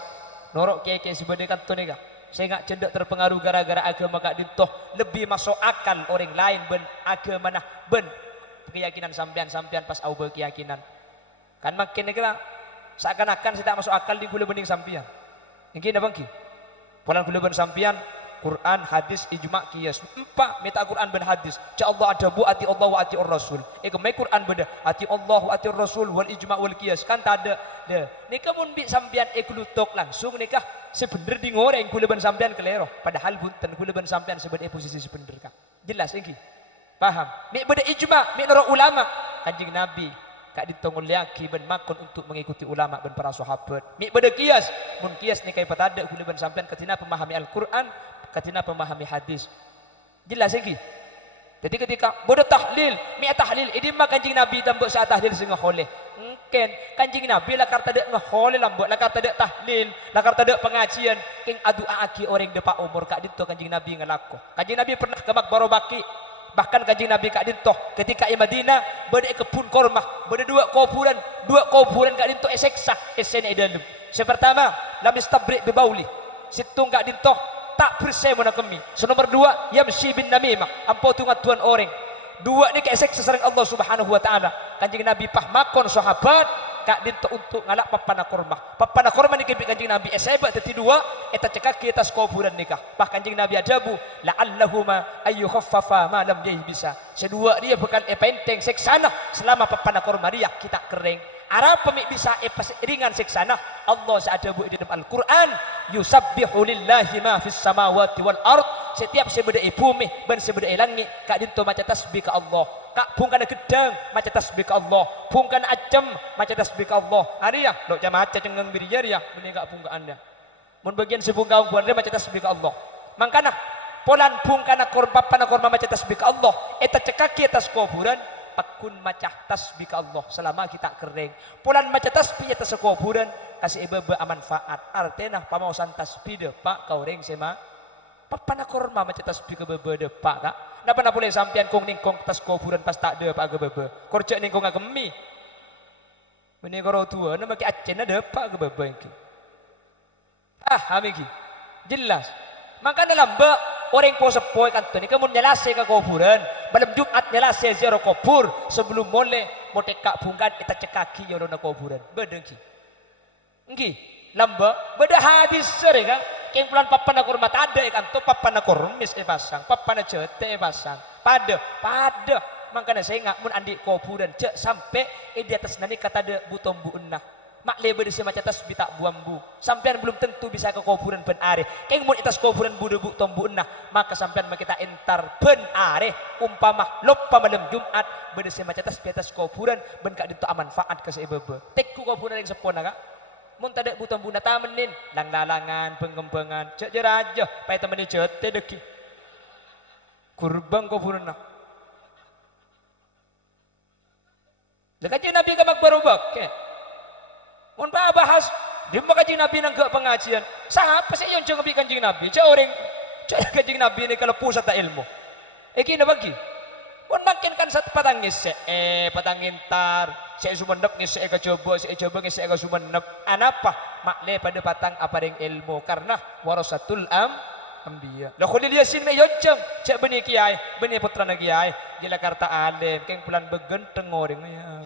norok ke sebedekan tu nikah. Saya ingat cendek terpengaruh gara-gara agama kak dintoh lebih masuk akal orang lain ben agama nah ben keyakinan sampean pas au berkeyakinan. Kan makin nikah seakan-akan saya tak masuk akal di kula bening sampean. Mungkin apa ki? Pulang kula ben sampean Quran, hadis, ijma, qiyas. Empat meta Quran ben hadis. Ca Allah ada bu ati Allah wa ati Rasul. Mai Quran beda ati Allah wa ati Rasul wal ijma wal qiyas. Kan tak ada. Deh. Nikah mun bi sampean eklutok langsung nikah sebener di ngoreng kula ben sampean kelero. Padahal bunten kula ben sampean sebenarnya posisi sebener kak. Jelas iki. Paham? Mik beda ijma, mik noro ulama. Kanjeng Nabi kak ditongol laki ben makon untuk mengikuti ulama ben para sahabat. Mi beda kias, mun kias ni kai patada kula ben sampean katina pemahami Al-Qur'an, katina pemahami hadis. Jelas lagi. Jadi ketika bodoh tahlil, mi tahlil idi mah kanjing Nabi tambah sa tahlil sing holeh. Engken kanjing Nabi la karta dek ngaholeh lambok, la karta dek tahlil, la karta dek pengajian, king adu aki orang depa umur kak dito kanjing Nabi ngelako. Kanjing Nabi pernah ke Makbaro Baki. Bahkan kanjing Nabi kak dintoh ketika di Madinah beda kebun korma, beda dua kuburan kak dintoh eseksa esen dalam. Sepertama lam istabri bibauli. Situng kak dintoh tak bersih mana kami. Nomor dua yamsi bin namimah, ampau tungat tuan orang. Dua ni kayak seksa sering Allah Subhanahu wa taala. Kanjing Nabi pahmakon sahabat kak dinto untuk ngalak papana korma. Papana korma ni kepi kanjing Nabi eseba teti dua eta cekak ki atas kuburan nikah. Bah kanjing Nabi adabu la'allahuma ayyukhaffafa ma lam bisa. Sedua dia bukan penteng seksana selama papana korma dia kita kering. Arab pemik bisa ringan seksana Allah seadabu di dalam Al-Quran yusabbihu lillahi ma fis samawati wal ard. Setiap sebeda bumi dan sebeda langit kak dinto maca tasbih ke Allah. Kak bungkana gedang maca tasbih ke Allah. Bungkana acem maca tasbih ke Allah. Hari ya dok jam maca cengang birijar ya meni kak bungkaan dia. Mun bagian sebungkau buan dia maca tasbih ke Allah. Mangkana polan bungkana korban korma maca tasbih ke Allah. Eta cekaki atas kuburan pakun maca tasbih ke Allah selama kita kering. Polan maca tasbih atas kuburan kasih ibu manfaat. Artinya pamausan tasbih de pak kau ring sema. Papana korma maca tasbih ke bebe de pak kak. Napa boleh sampean kong ningkong tas kuburan pas tak de pak ke bebe. Korjak ningkong agemi. Meni karo tua nama ki acen ada pak ke bebe iki. Hamiki. Jelas. Maka dalam orang po sepoi kanto ni kamu nyelase ke kuburan. Malam Jumat nyelase ziarah kubur sebelum boleh mau tekak bungkan kita cekaki yo na kuburan. Bedengki. Engki. Lamba beda hadis sering kan. Keng pulan papana kurma ada kan to papana kurmis pasang, papana cete pasang. Pada makanya saya ngak mun andi kuburan cek sampai di atas nani kata de butom bu enah. Mak lebe di semacam tasbih tak buambu. Sampean belum tentu bisa ke kuburan ben are. Keng mun itas kuburan budu bu tombu enah, maka sampean kita entar ben are umpama lupa malam Jumat bede semacam tasbih atas kuburan ben kak dinto manfaat ke sebebe. Tekku kuburan yang sepona kak. Mun tadak buton bunda tamenin lang lalangan pengembangan cek jeraja pai temenin jete deki kurbang kuburan nak dekat Nabi ke Makbaro Baki mun bahas dia makaji Nabi nang ke pengajian siapa sih yang jangan kanjing Nabi cek orang cek kanjing Nabi ni kalau pusat tak ilmu iki na bagi mun makin kan satu patangis patangin tar saya sumenep ni saya coba saya sumenep anapa makle pada patang apa yang ilmu karena warasatul ambiya lah khulil yasin me yojeng cek beni kiai beni putra na kiai gila karta alim keng pulan begenteng orang ya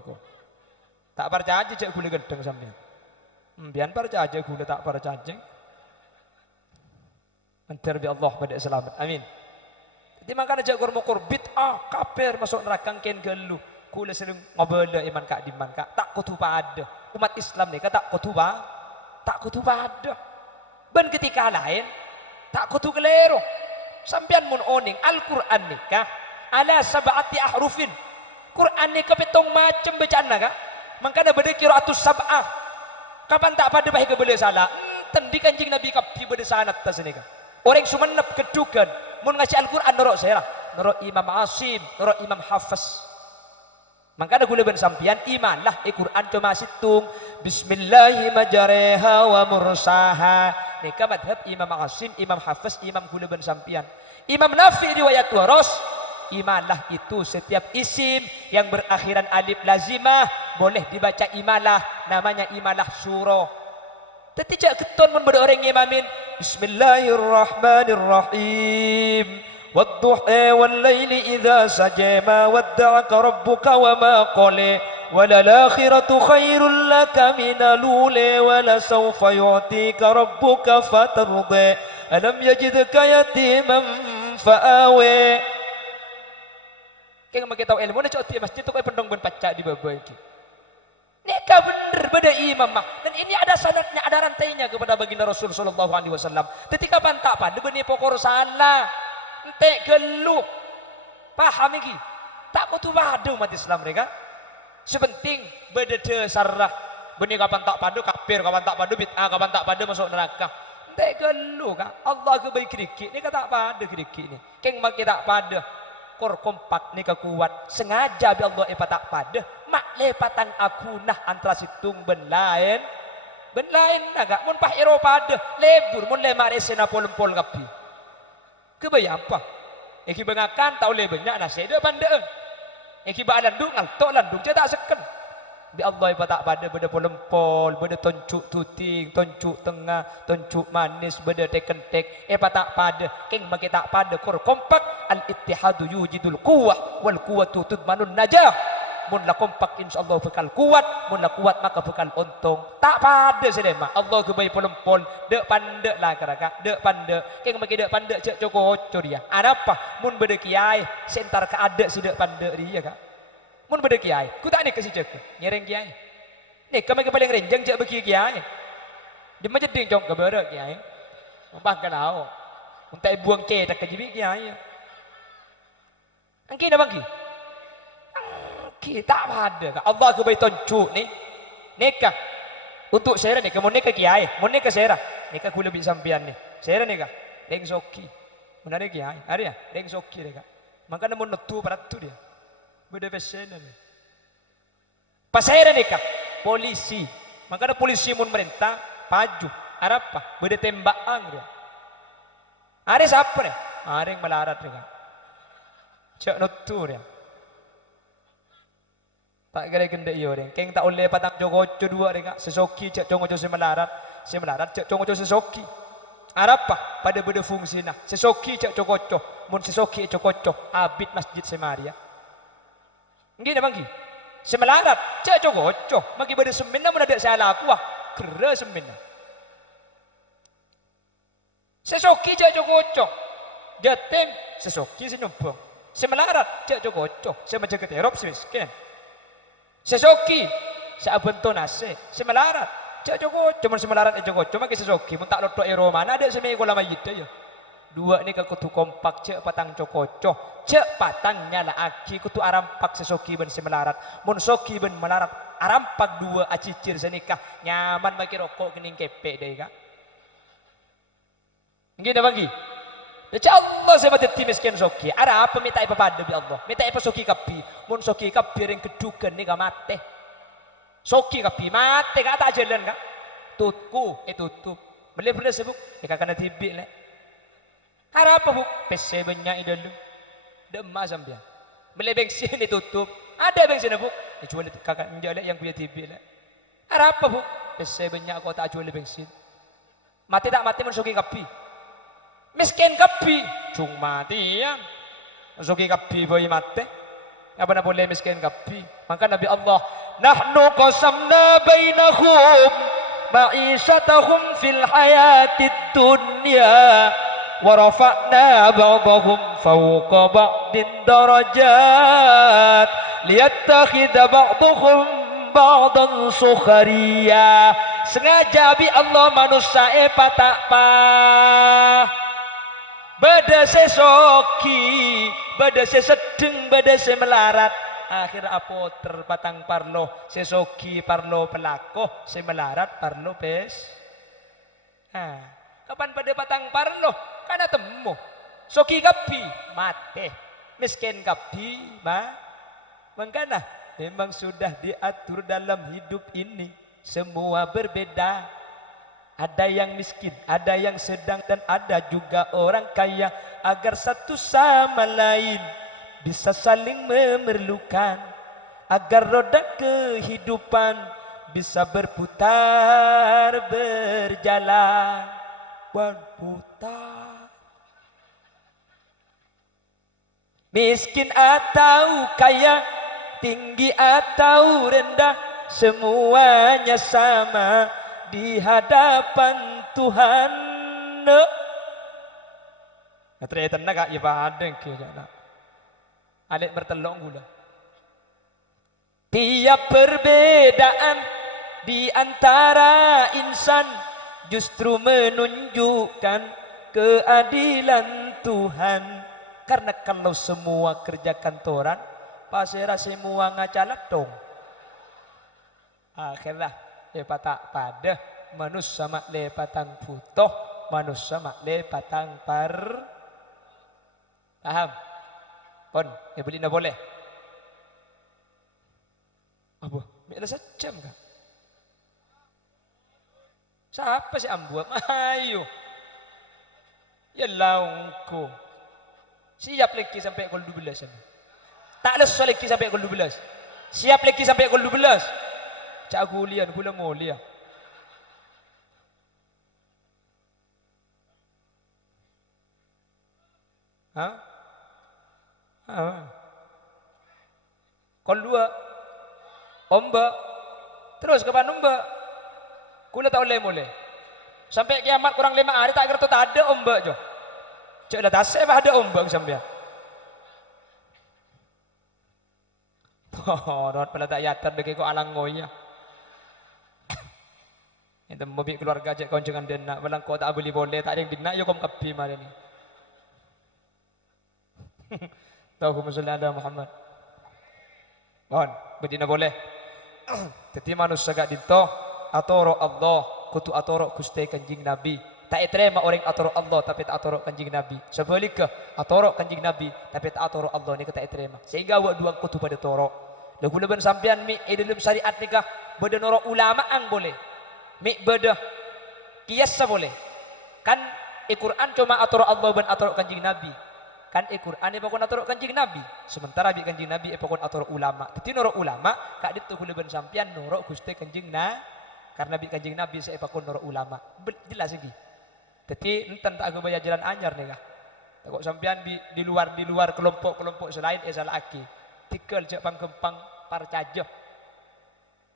iku tak percaya cek gule gendeng sampean bian percaya gule tak percaya antar bi Allah pada selamat amin. Jadi makanya jago mukur bid'ah kafir masuk neraka ken gelu. Kula sering ngobrol iman kak diman kak tak kutu pada umat Islam ni tak kutu pada. Ben ketika lain tak kutu keliru. Sampean mun oning Al-Qur'an ni kah ala sab'ati ahrufin. Qur'an ni kepetong macam bacaan kak. Makanya beda qiraatus sab'ah. Kapan tak pada baik kebele salah. Tendi kanjing Nabi kapi beda sanat tas ni kah. Orang sumenep kedukan mun ngasih Al-Qur'an norok saya lah norok Imam Asim norok Imam Hafiz makanya gula ben sampian iman lah Al-Qur'an cuma situng bismillahirrahmanirrahim wa mursaha nika madhab Imam Asim Imam Hafiz Imam gula ben sampian Imam Nafi riwayat waros imalah itu setiap isim yang berakhiran alif lazimah boleh dibaca imalah namanya imalah surah tidak keton mun beda orang imamin bismillahirrahmanirrahim wadduha wal laili idza saja ma wadda'aka rabbuka wa ma qala walal akhiratu khairul laka minal ula wala sawfa yu'tika rabbuka fatarda alam yajidka yatiman fa'awa keng makita ilmu na cok ti masjid to kay pendong ben pacak di baba iki Neka bener beda imam mah dan ini ada sanadnya ada rantainya kepada baginda Rasul sallallahu alaihi wasallam. Ketika bantah pada benih pokor salah ente gelu paham iki Tak kutu pada umat Islam mereka. Sepenting beda sarah. Benih kapan tak pada kafir, kapan tak pada bid'ah, kapan tak pada masuk neraka. Tak gelu kah? Allah ke baik kerikik ni tak pada kerikik ni. Keng mak tak pada. Kor kompak ni kuat. Sengaja bi Allah tak pada. Mak lepatang aku nah antara situng ben lain agak mun pah iro pada lebur mun le mare sena pol kapi. Kebaya apa? Eki bengakan tau le banyak nah saya pandaan. Eki ba landung ngaltok landung je tak seken. Bi Allah tak pada beda polempol, beda toncuk tuting, toncuk tengah, toncuk manis, beda tekentek. Tak pada, keng make tak pada kor kompak al ittihadu yujidul quwwah wal quwwatu tudmanun najah. Mun la kompak insyaallah bekal kuat, mun la kuat maka bekal untung. Tak pada sedema. Allah ke bayi polempol, dek pandek lah keraka, dek pandek. Keng make dek pandek cek coko dia. Ada apa? Mun beda kiai, sentar ka adek si dek pandek dia kak. Mun beda kiai, ku tak ni kasi cek nyereng kiai. Ni kami ke paling renjang cek beki kiai. Dia macam ding jong ke bera kiai. Mbah kanao. Untuk buang ke tak kajibi kiai. Angki dah bangki. Kita ada. Allah ke bayi toncu ni. Nikah. Untuk saya ni, kamu nikah kiai. Mun nikah saya. Nikah ku lebih sampian ni. Saya nikah. Deng soki. Mun ada kiai. Ada ya? Deng soki dia. Maka namun netu peratu dia. Beda pesenan. Pas saya nikah, polisi. Maka ada polisi mun merintah, paju. Ada apa? Beda tembakan dia. Ada siapa ni? Ada yang melarat dia. Cek nutu dia. Tak kira kena iyo dia. Keng tak boleh patang jogoco dua dia. Sesoki cek jogoco semelarat. Semelarat cek jogoco sesoki. Ada apa? Pada beda fungsi nah. Sesoki cek jogoco. Mun sesoki cek jogoco. Abid masjid semaria. Gini bangki, semelarat, cak cogocoh, maki pada semena mana ada salah aku kera semena. Sesoki cak cogocoh, jatem sesoki senyumpung. Semelarat, cak cogocoh, semacam keterop semiskin. Sesoki, seabenton nase, semelarat, cak cogocoh, cuma semelarat cogocoh, maki sesoki, mun tak lotok ero mana ada semai kolam mayit ya. Dua ni kutu kompak cek patang cokocoh cek patangnya lah aki kutu arampak sesoki ben semelarat mun soki ben melarat arampak dua acicir senikah nyaman bagi rokok kening kepek deh kak gini bagi ya Allah saya mati miskin soki ada apa minta apa pada bi Allah minta apa soki kapi mun soki kapi yang kedukan ni kak mate soki kapi mate kak tak jalan kak tutku tutup beli beli sebuk ya kena tibik lah. Ada apa bu? PC banyak dulu. Demak sampai. Beli bensin ditutup. Ada bensin bu? Dijual kakak menjadi yang punya TV lah. Ada apa bu? PC banyak kau tak jual bensin. Mati tak mati mensuki kapi. Miskin kapi. Cuma mati ya. Mensuki kapi boleh mati. Apa nak boleh miskin kapi? Maka Nabi Allah. Nahnu qasamna bainahum ma'isyatahum fil hayatid dunya. ورفعنا بعضهم فوق بعض درجات ليتخذ بعضهم بعضا سخريا sengaja bi Allah manusia tak pa beda sesoki beda sesedeng beda semelarat akhir apo terpatang parlo sesoki parlo pelakoh semelarat parlo pes kapan pada patang parlo kada temu soki kapi mate miskin kapi mengkana memang sudah diatur dalam hidup ini semua berbeda ada yang miskin ada yang sedang dan ada juga orang kaya agar satu sama lain bisa saling memerlukan agar roda kehidupan bisa berputar berjalan berputar miskin atau kaya, tinggi atau rendah, semuanya sama di hadapan Tuhan. Ternyata nak ya ada yang kira alik bertelung gula. Tiap perbedaan di antara insan justru menunjukkan keadilan Tuhan. Karena kalau semua kerja kantoran, pasera semua ngacalat dong. Akhirlah lepatang pada manusia mak lepatang putoh manusia mak lepatang paham? Pon, beli na boleh. Apa? Ada sejam kah? Siapa si Ambu? Ayo. Ya laungku. Siap lagi sampai gol 12. Tak lesu lagi sampai gol 12. Siap lagi sampai gol 12. Cak gulian, gula mulia. Hah? Gol 2. Omba. Terus kapan omba? Kula tak boleh mulai. Sampai kiamat kurang 5 hari tak kerto tak ada omba jo. Cek dah tasik bah ada omba sampai. Oh, dot pala tak yatar bagi ko alang ngoya. Itu mobil keluarga cek koncengan dena, balang ko tak beli boleh, tak ada yang dina yo kom kapi mari ni. Tahu masalah ada Muhammad. Mohon, bedina boleh. Teti manusia gak dinto atoro Allah, kutu atoro Gusti Kanjeng Nabi. Tak terima orang atoro Allah tapi tak atoro Kanjeng Nabi. Sebaliknya atoro Kanjeng Nabi tapi tak atoro Allah ni tak terima. Sehingga wa dua kutu pada toro. Lagu leban sampean mi dalam syariat nikah beda noro ulama ang boleh. Mi beda kias boleh. Kan Al-Quran cuma atoro Allah dan atoro Kanjeng Nabi. Kan Al-Quran ipakon atoro Kanjeng Nabi. Sementara bi Kanjeng Nabi ipakon atoro ulama. Teti noro ulama kak ditu leban sampean noro Gusti Kanjeng na karena bi Kanjeng Nabi saya ipakon noro ulama. Jelas lagi. Teti enten tak agak jalan anyar nih kah. Takut sampean di luar kelompok-kelompok selain salah aki. Tikel cek pangkempang parcajo.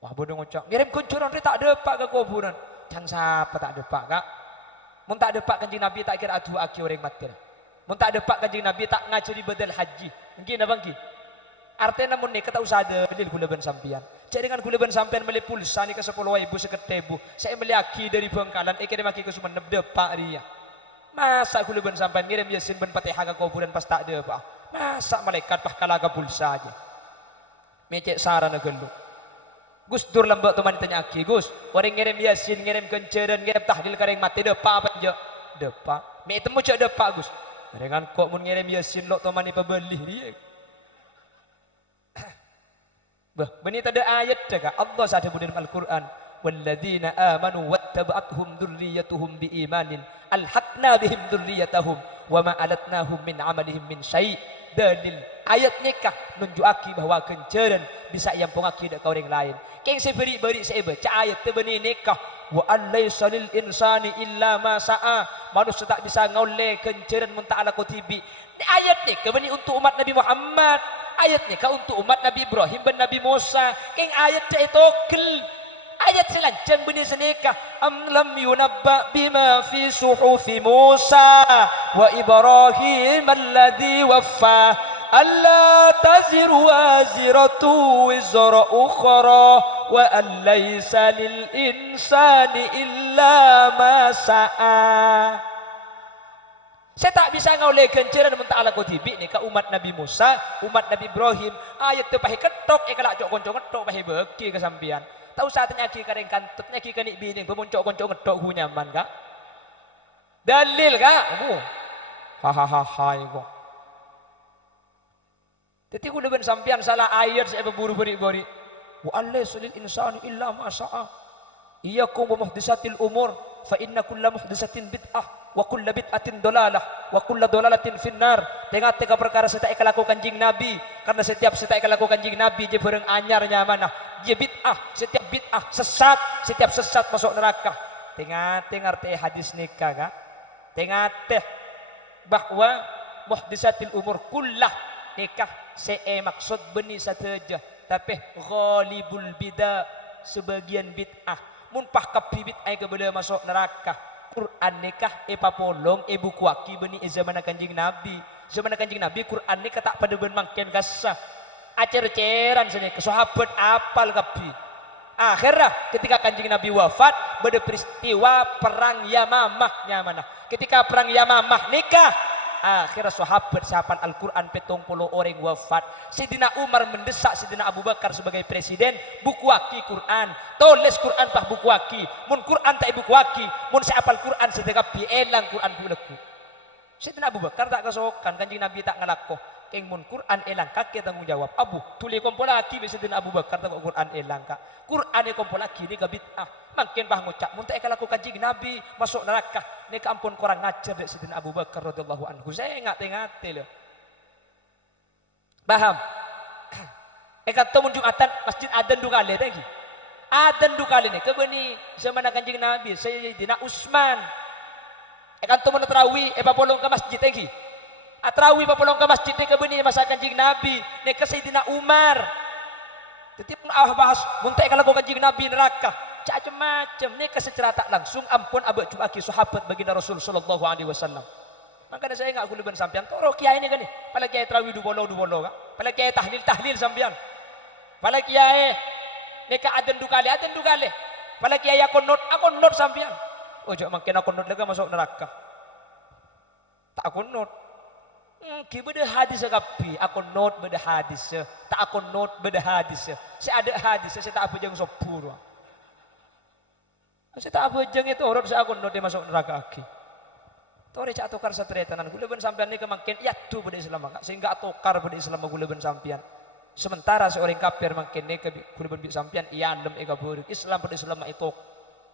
Wah bodoh ngocok. Ngirim kuncuran dia tak ada pak ke kuburan. Jangan siapa tak ada pak kak. Mun tak ada pak Kanjeng Nabi tak kira adu aki orang mati. Mun tak ada pak Kanjeng Nabi tak ngajari badal haji. Mungkin apa mungkin? Artinya namun ni kata usah ada bedil gula ban sampian. Cek dengan gula ban sampian beli pulsa ni ke 10.000 seketebu. Saya beli aki dari Bangkalan. Kirim aki ke Sumeneb depak dia. Masa gula ban sampian ngirim Yasin ban Fatihah ke kuburan pas tak ada pak. Masa malaikat pah kalaga pulsa aja. Mecek sarana gelu. Gus dur lembak teman ditanya aki. Gus, orang ngirim Yasin, ngirim kenceran, ngirim tahlil kareng mati depak apa aja. Depak. Me temu cek depak Gus. Dengan kok mun ngirim Yasin lo teman ni pebelih dia. Bah, benih ada ayat jaga Allah sadar dalam Al-Quran. Walladzina amanu wattaba'athum dzurriyyatuhum biimanin alhaqna bihim dzurriyyatahum wa ma alatnahum min amalihim min syai'. Dalil ayat nikah nunjuaki bahwa kenceran bisa yang pengaki dak orang lain. Keng seberi-beri saya baca ayat tu benih nikah wa allaisa lil insani illa ma sa'a. Manusia tak bisa ngoleh kenceran mun tak ala kutibi. Ayat ni benih untuk umat Nabi Muhammad. Ayat nikah untuk umat Nabi Ibrahim dan Nabi Musa. Keng ayat dia itu kel. Ayat selanjang benih senikah. Am lam yunabba bima fi suhufi Musa wa Ibrahim alladhi waffa. Alla taziru waziratu wizra ukhra wa an laysa lil insani illa ma sa'a. Saya tak bisa ngoleh kenceran mun ta'ala kutibi ni ka umat Nabi Musa, umat Nabi Ibrahim. Ayat tu pahi ketok kalak cok koncong ketok pahi beki ke sampean. Tahu saatnya ki kareng kantut ki kanik bining pemuncok koncong ketok hu nyaman kak. Dalil kak. Ha iku. Teti ku leben sampean salah ayat saya berburu beri-beri. Wa allaysa lil insani illa ma sa'a. Iyyakum wa muhdisatil umur fa inna kulla muhdisatin bid'ah. Wa kulla bid'atin dolalah wa kulla dolalatin finnar. Tengah-tengah perkara saya tak lakukan kanjing Nabi karena setiap saya tak lakukan kanjing Nabi je bareng anyarnya mana je bid'ah, setiap bid'ah sesat, setiap sesat masuk neraka. Tengah-tengah arti hadis nikah kah? Tengah-tengah bahwa muhdisatil umur kullah nikah saya maksud benih saja tapi ghalibul bid'ah sebagian bid'ah mun pah kapi bid'ah kepada masuk neraka. Quran nikah papolong buku waki beni zaman kanjing Nabi. Zaman kanjing Nabi Quran nikah tak pada ben mangken kasah. Acer-ceran sini ke sahabat apal kapi. Akhirnya ketika kanjing Nabi wafat pada peristiwa perang Yamamah mana. Ketika perang Yamamah nikah akhirnya sahabat siapan Al-Quran 70 orang wafat. Sidina Umar mendesak Sidina Abu Bakar sebagai presiden, buku waki Quran, tulis Quran pah buku waki, mun Quran tak buku waki, mun siapal Quran sedekap elang Quran buleku. Sidina Abu Bakar tak kesokan, kanjeng Nabi tak ngalakoh. Keng mun Quran elang kakek tanggung jawab. Abu tuli kompol lagi Sidina Abu Bakar tak Quran elang kak. Quran e kompol lagi ni gabit makin bah ngucap mun tak laku kanjeng Nabi masuk neraka. Ni ampun kurang ngajar dek Sidina Abu Bakar radhiyallahu anhu. Saya ngate-ngate loh. Paham? Kata mun Jumatan masjid adan dua kali tadi. Adan dua kali ni kebeni zaman kanjeng Nabi Sayyidina Utsman. Kata mun tarawih papolong ke masjid tadi. Atrawi papolong ke masjid ni kebeni masa kanjeng Nabi ni ke Sayyidina Umar. Jadi pun bahas mun tak kalau kanjeng Nabi neraka macam-macam ni ke secara tak langsung ampun abak cuaki sahabat baginda Rasul sallallahu alaihi wasallam. Makanya saya enggak kuliban sampean toro kiai ni kan ni. Pala kiai tarawih du bolo kak. Pala kiai tahlil sampean. Pala kiai ni ka adan du kali. Pala kiai akon not sampean. Ojo makin akon not lega masuk neraka. Tak akon not. Ki beda hadis kapi, akon not beda hadis. Tak akon not beda hadis. Saya ada hadis, saya tak apa jeng sopur. Saya tak apa jeng itu orang saya akon not dia masuk neraka aki. Tore cak atokar satretanan gula ben sampean ni kemakin yatu pada Islam maka sehingga atokar pada Islam gula ben sampean. Sementara seorang kafir makin ni gula ben sampean iya andem ega beureuk Islam pada Islam itu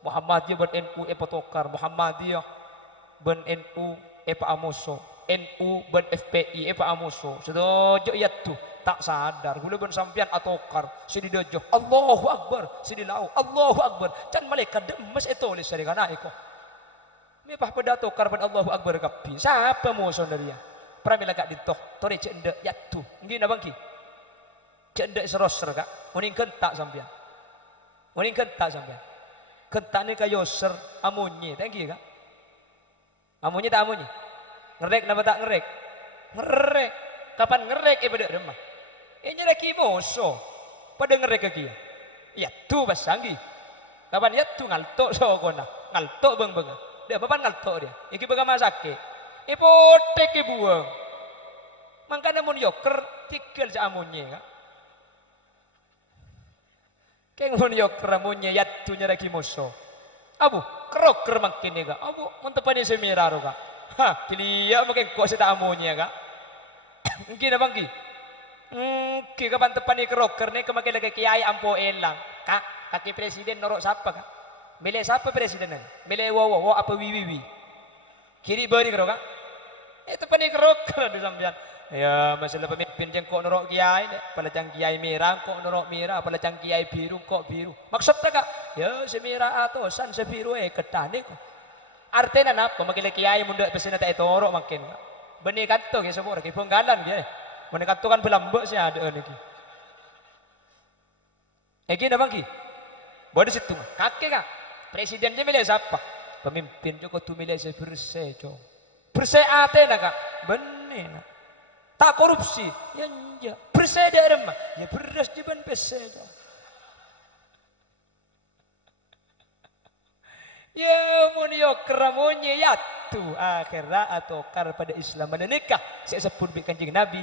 Muhammadiyah ben NU tokar, Muhammadiyah ben NU pa amoso, NU ben FPI pa amoso. Sedojo yatu tak sadar gula ben sampean atokar sidi dojo Allahu Akbar sidi lau Allahu Akbar can malaikat demes itu tulis dari kana iko. Ini pah pedato karban Allahu Akbar kapi. Siapa mau sondaria? Pramila kak ditoh. Tori cendek yatu. Nggih na bangki. Cendek serosser kak. Muning kentak sampean. Muning kentak sampean. Kentak ni kayo ser amunyi. Thank you kak. Amunyi tak amunyi. Ngerek napa tak ngerek? Ngerek. Kapan ngerek pada remah? Ini lagi moso. Pada ngerek kaki. Yatu basanggi. Kapan yatu ngaltok sokona. Ngaltok beng. Dia papan ngaltok dia. Iki bagaimana sakit? Ipotek buang. Makanya mun yoker tikil sa amunye kak. Keng mun yoker amunye yatunya lagi musuh. Abu keroker makin kak. Abu mun tepani semiraro kak. Hah, kilia makin kok sita amunye kak. Mungkin apa ki? Ki kapan tepani keroker nih kemakin lagi kiai ampo elang. Kak, kaki presiden norok siapa kak? Milih siapa presidenan? Milih wow apa wiwi? Kiri beri kero kak? Itu panik kerok di sampean. Ya masalah pemimpin jeng kok norok kiai deh. Palajang kiai merah kok norok merah. Palajang kiai biru kok biru. Maksudnya kak? Ya semira atau san sebiru ketane kok. Artinya apa? Makin kiai mundak pesena tak itu norok makin. Benih kanto ya semua. Kaya penggalan dia. Benih kanto kan belambek sih ada lagi. Gini bang ki? Bodoh situ. Kakek kak. Presidennya milih siapa? Pemimpin juga tuh milih saya bersih, jo. Bersih ate nak kak, bener. Tak korupsi, ya enggak. Bersih dia remah, ya beras jiban bersih, jo. Ya munio keramunya ya tuh akhirnya atau kar pada Islam menikah. Saya sebut kanjeng Nabi.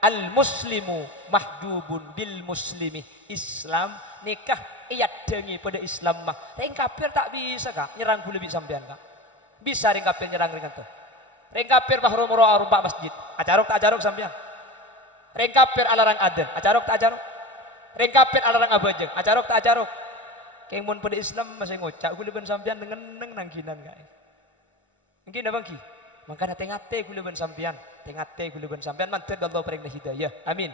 Al muslimu mahdubun bil muslimi. Islam nikah iat dengi pada Islam mah. Reng kafir tak bisa kak nyerang gula lebih sampean kak. Bisa reng kafir nyerang ring tuh. Reng kafir bah romoro arumpak masjid. Acarok tak acarok sampean. Reng kafir alarang adan. Acarok tak acarok. Reng kafir alarang abajeng. Acarok tak acarok. Keng mun pada Islam masih ngocak gula ben sampean dengan nangkinan kak. Mungkin abang ki. Maka tengate gula ben sampean. Tengate gula ben sampean mantir Allah paring hidayah. Amin.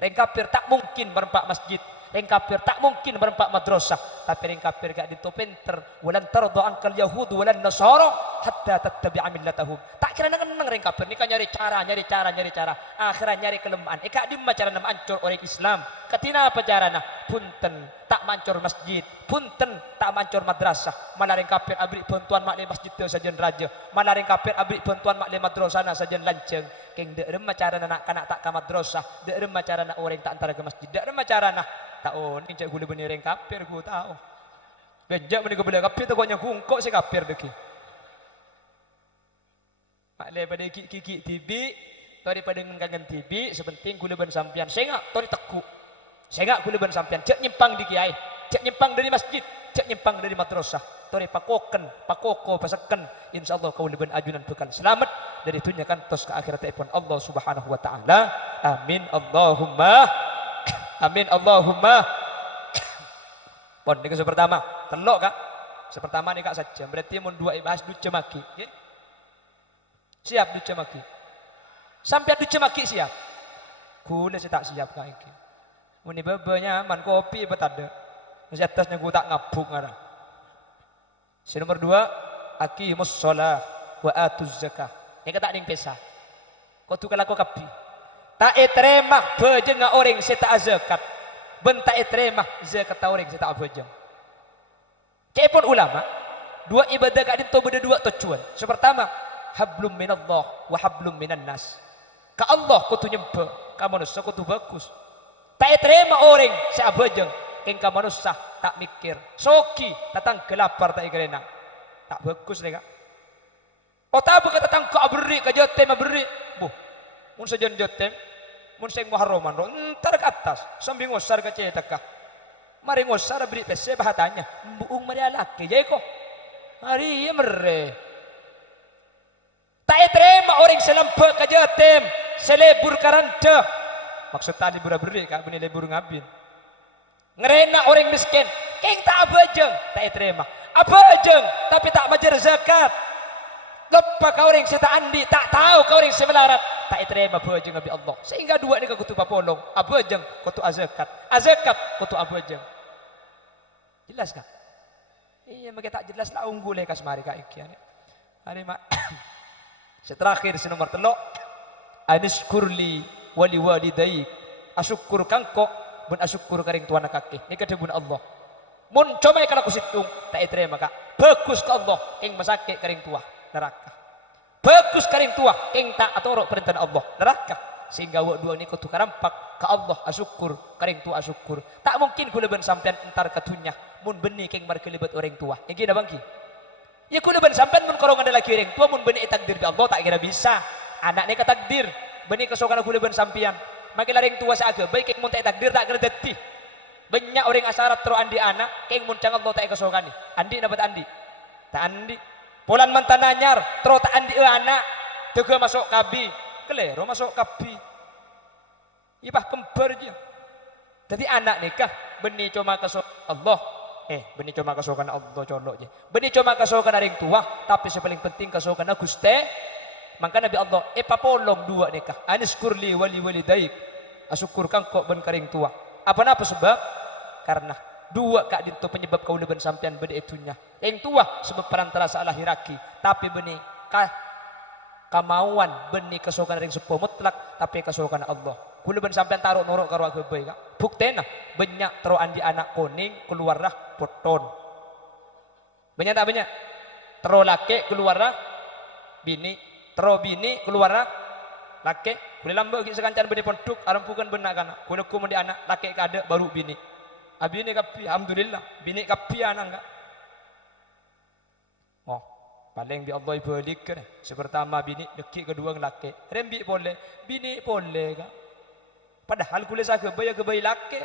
Reng kafir tak mungkin berempat masjid. Reng kafir tak mungkin berempat madrasah. Tapi reng kafir gak ditopenter. Walan tarda angkal Yahud walan Nasara hatta tattabi'a millatahum. Tak kira nang reng kafir ni kan nyari cara. Akhirnya nyari kelemahan. Kak di cara nama ancur orang Islam. Katina apa carana? Punten tak mancur masjid. Punten tak mancur madrasah. Malah reng kafir abri bantuan mak masjid teu sajen raja. Malah reng kafir abri bantuan mak madrasah na sajen lanceng. Keng deurem macarana nak kanak tak ka madrasah. Deurem macarana orang tak antara ke masjid. Deurem macarana tahu ni cak gula bener reng kafir ku tahu. Bejak meni gula kafir tu koknya kungkok si kafir deki. mak daripada kiki tibi daripada ngengangan tibi sepenting kula ban sampean sengak tori teku sengak kula ban sampean cek nyimpang di kiai cek nyimpang dari masjid cek nyimpang dari madrasah tori pakoko paseken insyaallah kau liban ajunan bekal selamat dari dunia kantos ke akhirat pun Allah subhanahu wa ta'ala amin Allahumma pon ini pertama telok kak sepertama nih kak saja berarti mun dua ibahas duce maki okay? Siap duce maki sampai duce maki siap kula saya tak siap kak iki muni bebenya nyaman kopi apa tak ada masih atasnya gua tak ngabuk ngara si nomor 2 aqimus shalah wa atuz zakah yang kata ning pesa kau tu kalau kapi tak terima bejeng orang saya tak zakat ben tak terima zakat orang saya tak bejeng pun ulama dua ibadah kak itu beda dua tujuan pertama hablum minallah wa hablum minan nas ka Allah kau tu nyempe ka manusia kau tu bagus tak terima orang saya bejeng keng ka manusia tak mikir soki datang kelapar tak ikrena tak bagus deh kak oh tak bukan datang ke beri ke jotem beri buh mun sajen jotem mun sing muharraman entar ke atas sambil ngosar ke cetakah mari ngosar beri pese bahatanya buung mari laki jadi kok hari ya mere tak terima orang selempek ke jotem selebur karanta maksud tadi beri kak bini lebur ngabin ngerena orang miskin keng tak abajeng tak terima abajeng tapi tak majer zakat lepas kau orang serta andi tak tahu kau orang semelarat tak terima abajeng nabi Allah sehingga dua ni kau tu papolong abajeng kau tu azakat kau tu abajeng jelas kan iya mereka tak jelas lah unggul lekas mari kak ikian hari mak seterakhir si nomor telok anishkurli wali walidayik asyukur kangko ben asyukur karing tuan kaki ni kedebun Allah mun coba kalau aku situng tak terima kak bagus ke Allah ing masake karing tua neraka bagus karing tua ing tak atorok perintah Allah neraka sehingga wak dua ni kau tukar rampak ke Allah asyukur karing tua asyukur tak mungkin kula ben sampean entar katunya mun beni king mar kelibet orang tua yang gina bangki ya kula ben sampean mun korongan laki orang tua mun beni takdir di Allah tak kira bisa anak ni ka takdir beni kesokan kula ben sampean makin laring tua seaga baik king mun tak takdir tak kira deti banyak orang asarat terus andi anak king mun cang Allah tak kesokan ni andi dapat andi tak andi polan mantan anyar terus tak andi anak tega masuk kabi kelero masuk kabi ibah kembar je jadi anak nikah beni cuma kesokan Allah beni cuma kesokan Allah colok je beni cuma kesokan orang tua tapi sepaling penting kesokan Gusti maka Nabi Allah papolong dua nikah aniskurli wali walidaik asyukur kangko ben karing tua apa sebab karena dua kak dinto penyebab kau leben sampean beda itunya yang tua sebab perantara salah hiraki tapi beni kamauan beni kesokan ring sepo mutlak tapi kesokan Allah kula ben sampean taruh norok karo agebe kak buktena banyak tero andi anak kuning keluarlah poton banyak tak banyak tero laki keluarlah bini tero bini keluarlah laki kula lambe ki sekancan beni ponduk arampukan benak kana kula ku di anak laki kada baru bini abini kapi alhamdulillah bini kapi anak enggak oh paling bi Allah balik kan sepertama bini deki kedua laki rembi boleh bini boleh kak padahal kula saga baya ke bayi laki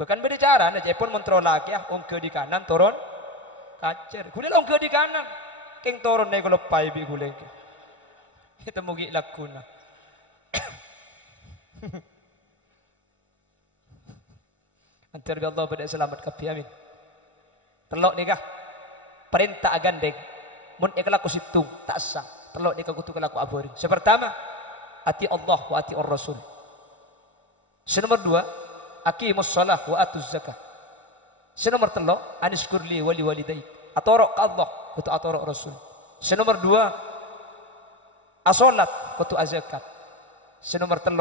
bahkan berbicara nah cepon kontrol laki ongke di kanan turun kacer kula ongke di kanan keng turun nek kalau pai bi kula kita mugi lakuna antar Allah pada selamat kapi amin telok nikah perintah agandeng mun ikhlaku situng tak sah telok nikah kutu kelaku aborin sepertama ati Allah wa ati Rasul senomor 2 aqimus shalah wa atuz zakah senomor 3 aniskurli wali walidayk atorok ka Allah kutu atorok Rasul senomor 2 asolat kutu azakat senomor 3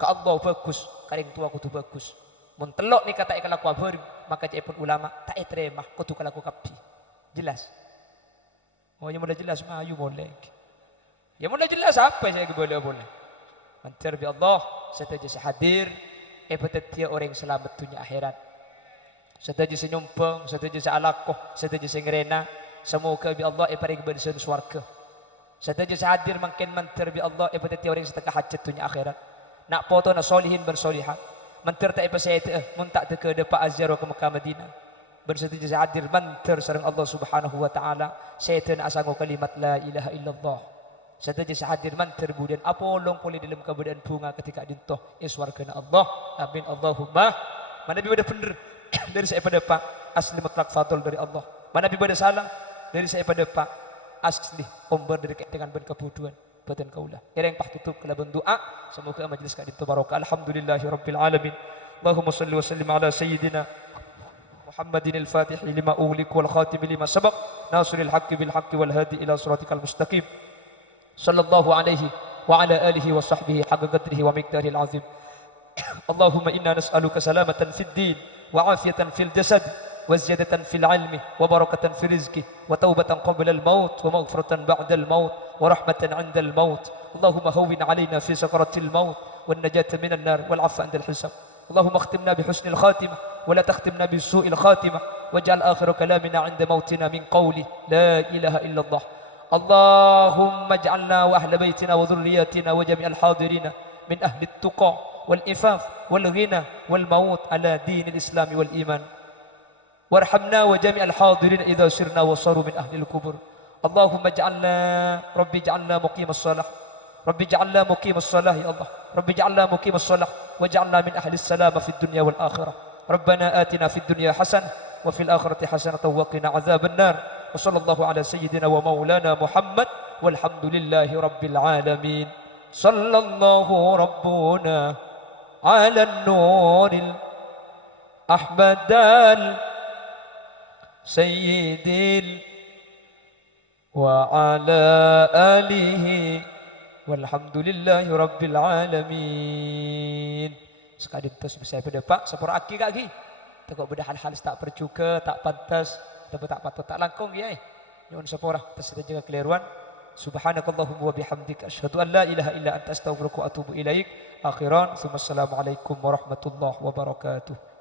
ka Allah bagus karing tua kutu bagus mun telok ni kata ikalaku abur maka cepon ulama tak terima kutu kalaku kapi jelas oh yang mudah jelas mayu boleh yang mudah jelas apa saya boleh mantar bi Allah setaja hadir betetia orang selamat dunia akhirat setaja senyumpeng setaja alakoh setaja sengrena semoga bi Allah paring bensun swarga Sataja sahadir mungkin mantir bi Allah ibadat orang setekah hajat dunia akhirat. Nak foto na solihin bersolihat. Mantir tak ipa saya muntak ke depan azhar ke Mekah Madinah. Bersatu hadir mantir sareng Allah Subhanahu wa taala. Syaitan asango kalimat la ilaha illallah. Satu hadir mantir kemudian apolong poli dalam keberadaan bunga ketika dintoh iswargana Allah. Amin Allahumma. Mana bi pada bener dari saya pada Pak asli mutlak fadl dari Allah. Mana bi pada salah dari saya pada Pak asli omber dari dengan ben kebuduan. Badan kaulah. Yang pah tutup kelaban doa. Semoga majelis kali itu barokah. Alhamdulillahirabbil alamin. Allahumma salli wa sallim ala sayyidina محمد الفاتح لما أغلق والخاتم لما سبق ناصر الحق بالحق والهادي إلى صراطك المستقيم صلى الله عليه وعلى آله وصحبه حق قدره ومقداره العظيم اللهم إنا نسألك سلامة في الدين وعافية في الجسد وزيادة في العلم وبركة في الرزق وتوبة قبل الموت ومغفرة بعد الموت ورحمة عند الموت اللهم هون علينا في سكرة الموت والنجاة من النار والعفو عند الحساب اللهم اختمنا بحسن الخاتمة ولا تختمنا بسوء الخاتمة واجعل آخر كلامنا عند موتنا من قوله لا إله إلا الله اللهم اجعلنا وأهل بيتنا وذرياتنا وجميع الحاضرين من أهل التقى والإفاف والغنى والموت على دين الإسلام والإيمان وارحمنا وجميع الحاضرين إذا سرنا وصاروا من أهل الكبر اللهم اجعلنا ربي اجعلنا مقيم الصلاة ربي اجعلنا مقيم الصلاة يا الله ربي اجعلنا مقيم الصلاة واجعلنا من أهل السلامة في الدنيا والآخرة ربنا آتنا في الدنيا حسنة وفي الآخرة حسنة وقنا عذاب النار وصلى الله على سيدنا ومولانا محمد والحمد لله رب العالمين صلى الله ربنا على النور الأحمد السيد وعلى آله والحمد لله رب العالمين. Sekadin tos bisa pada Pak sepura aki kaki. Tegak beda hal-hal tak percuka, tak pantas, tapi tak patut tak langkung ya. Nyuwun sepura terus jaga keliruan. Subhanakallahumma wa bihamdika asyhadu an la ilaha illa anta astaghfiruka wa atubu ilaik. Akhiran, assalamualaikum warahmatullahi wabarakatuh.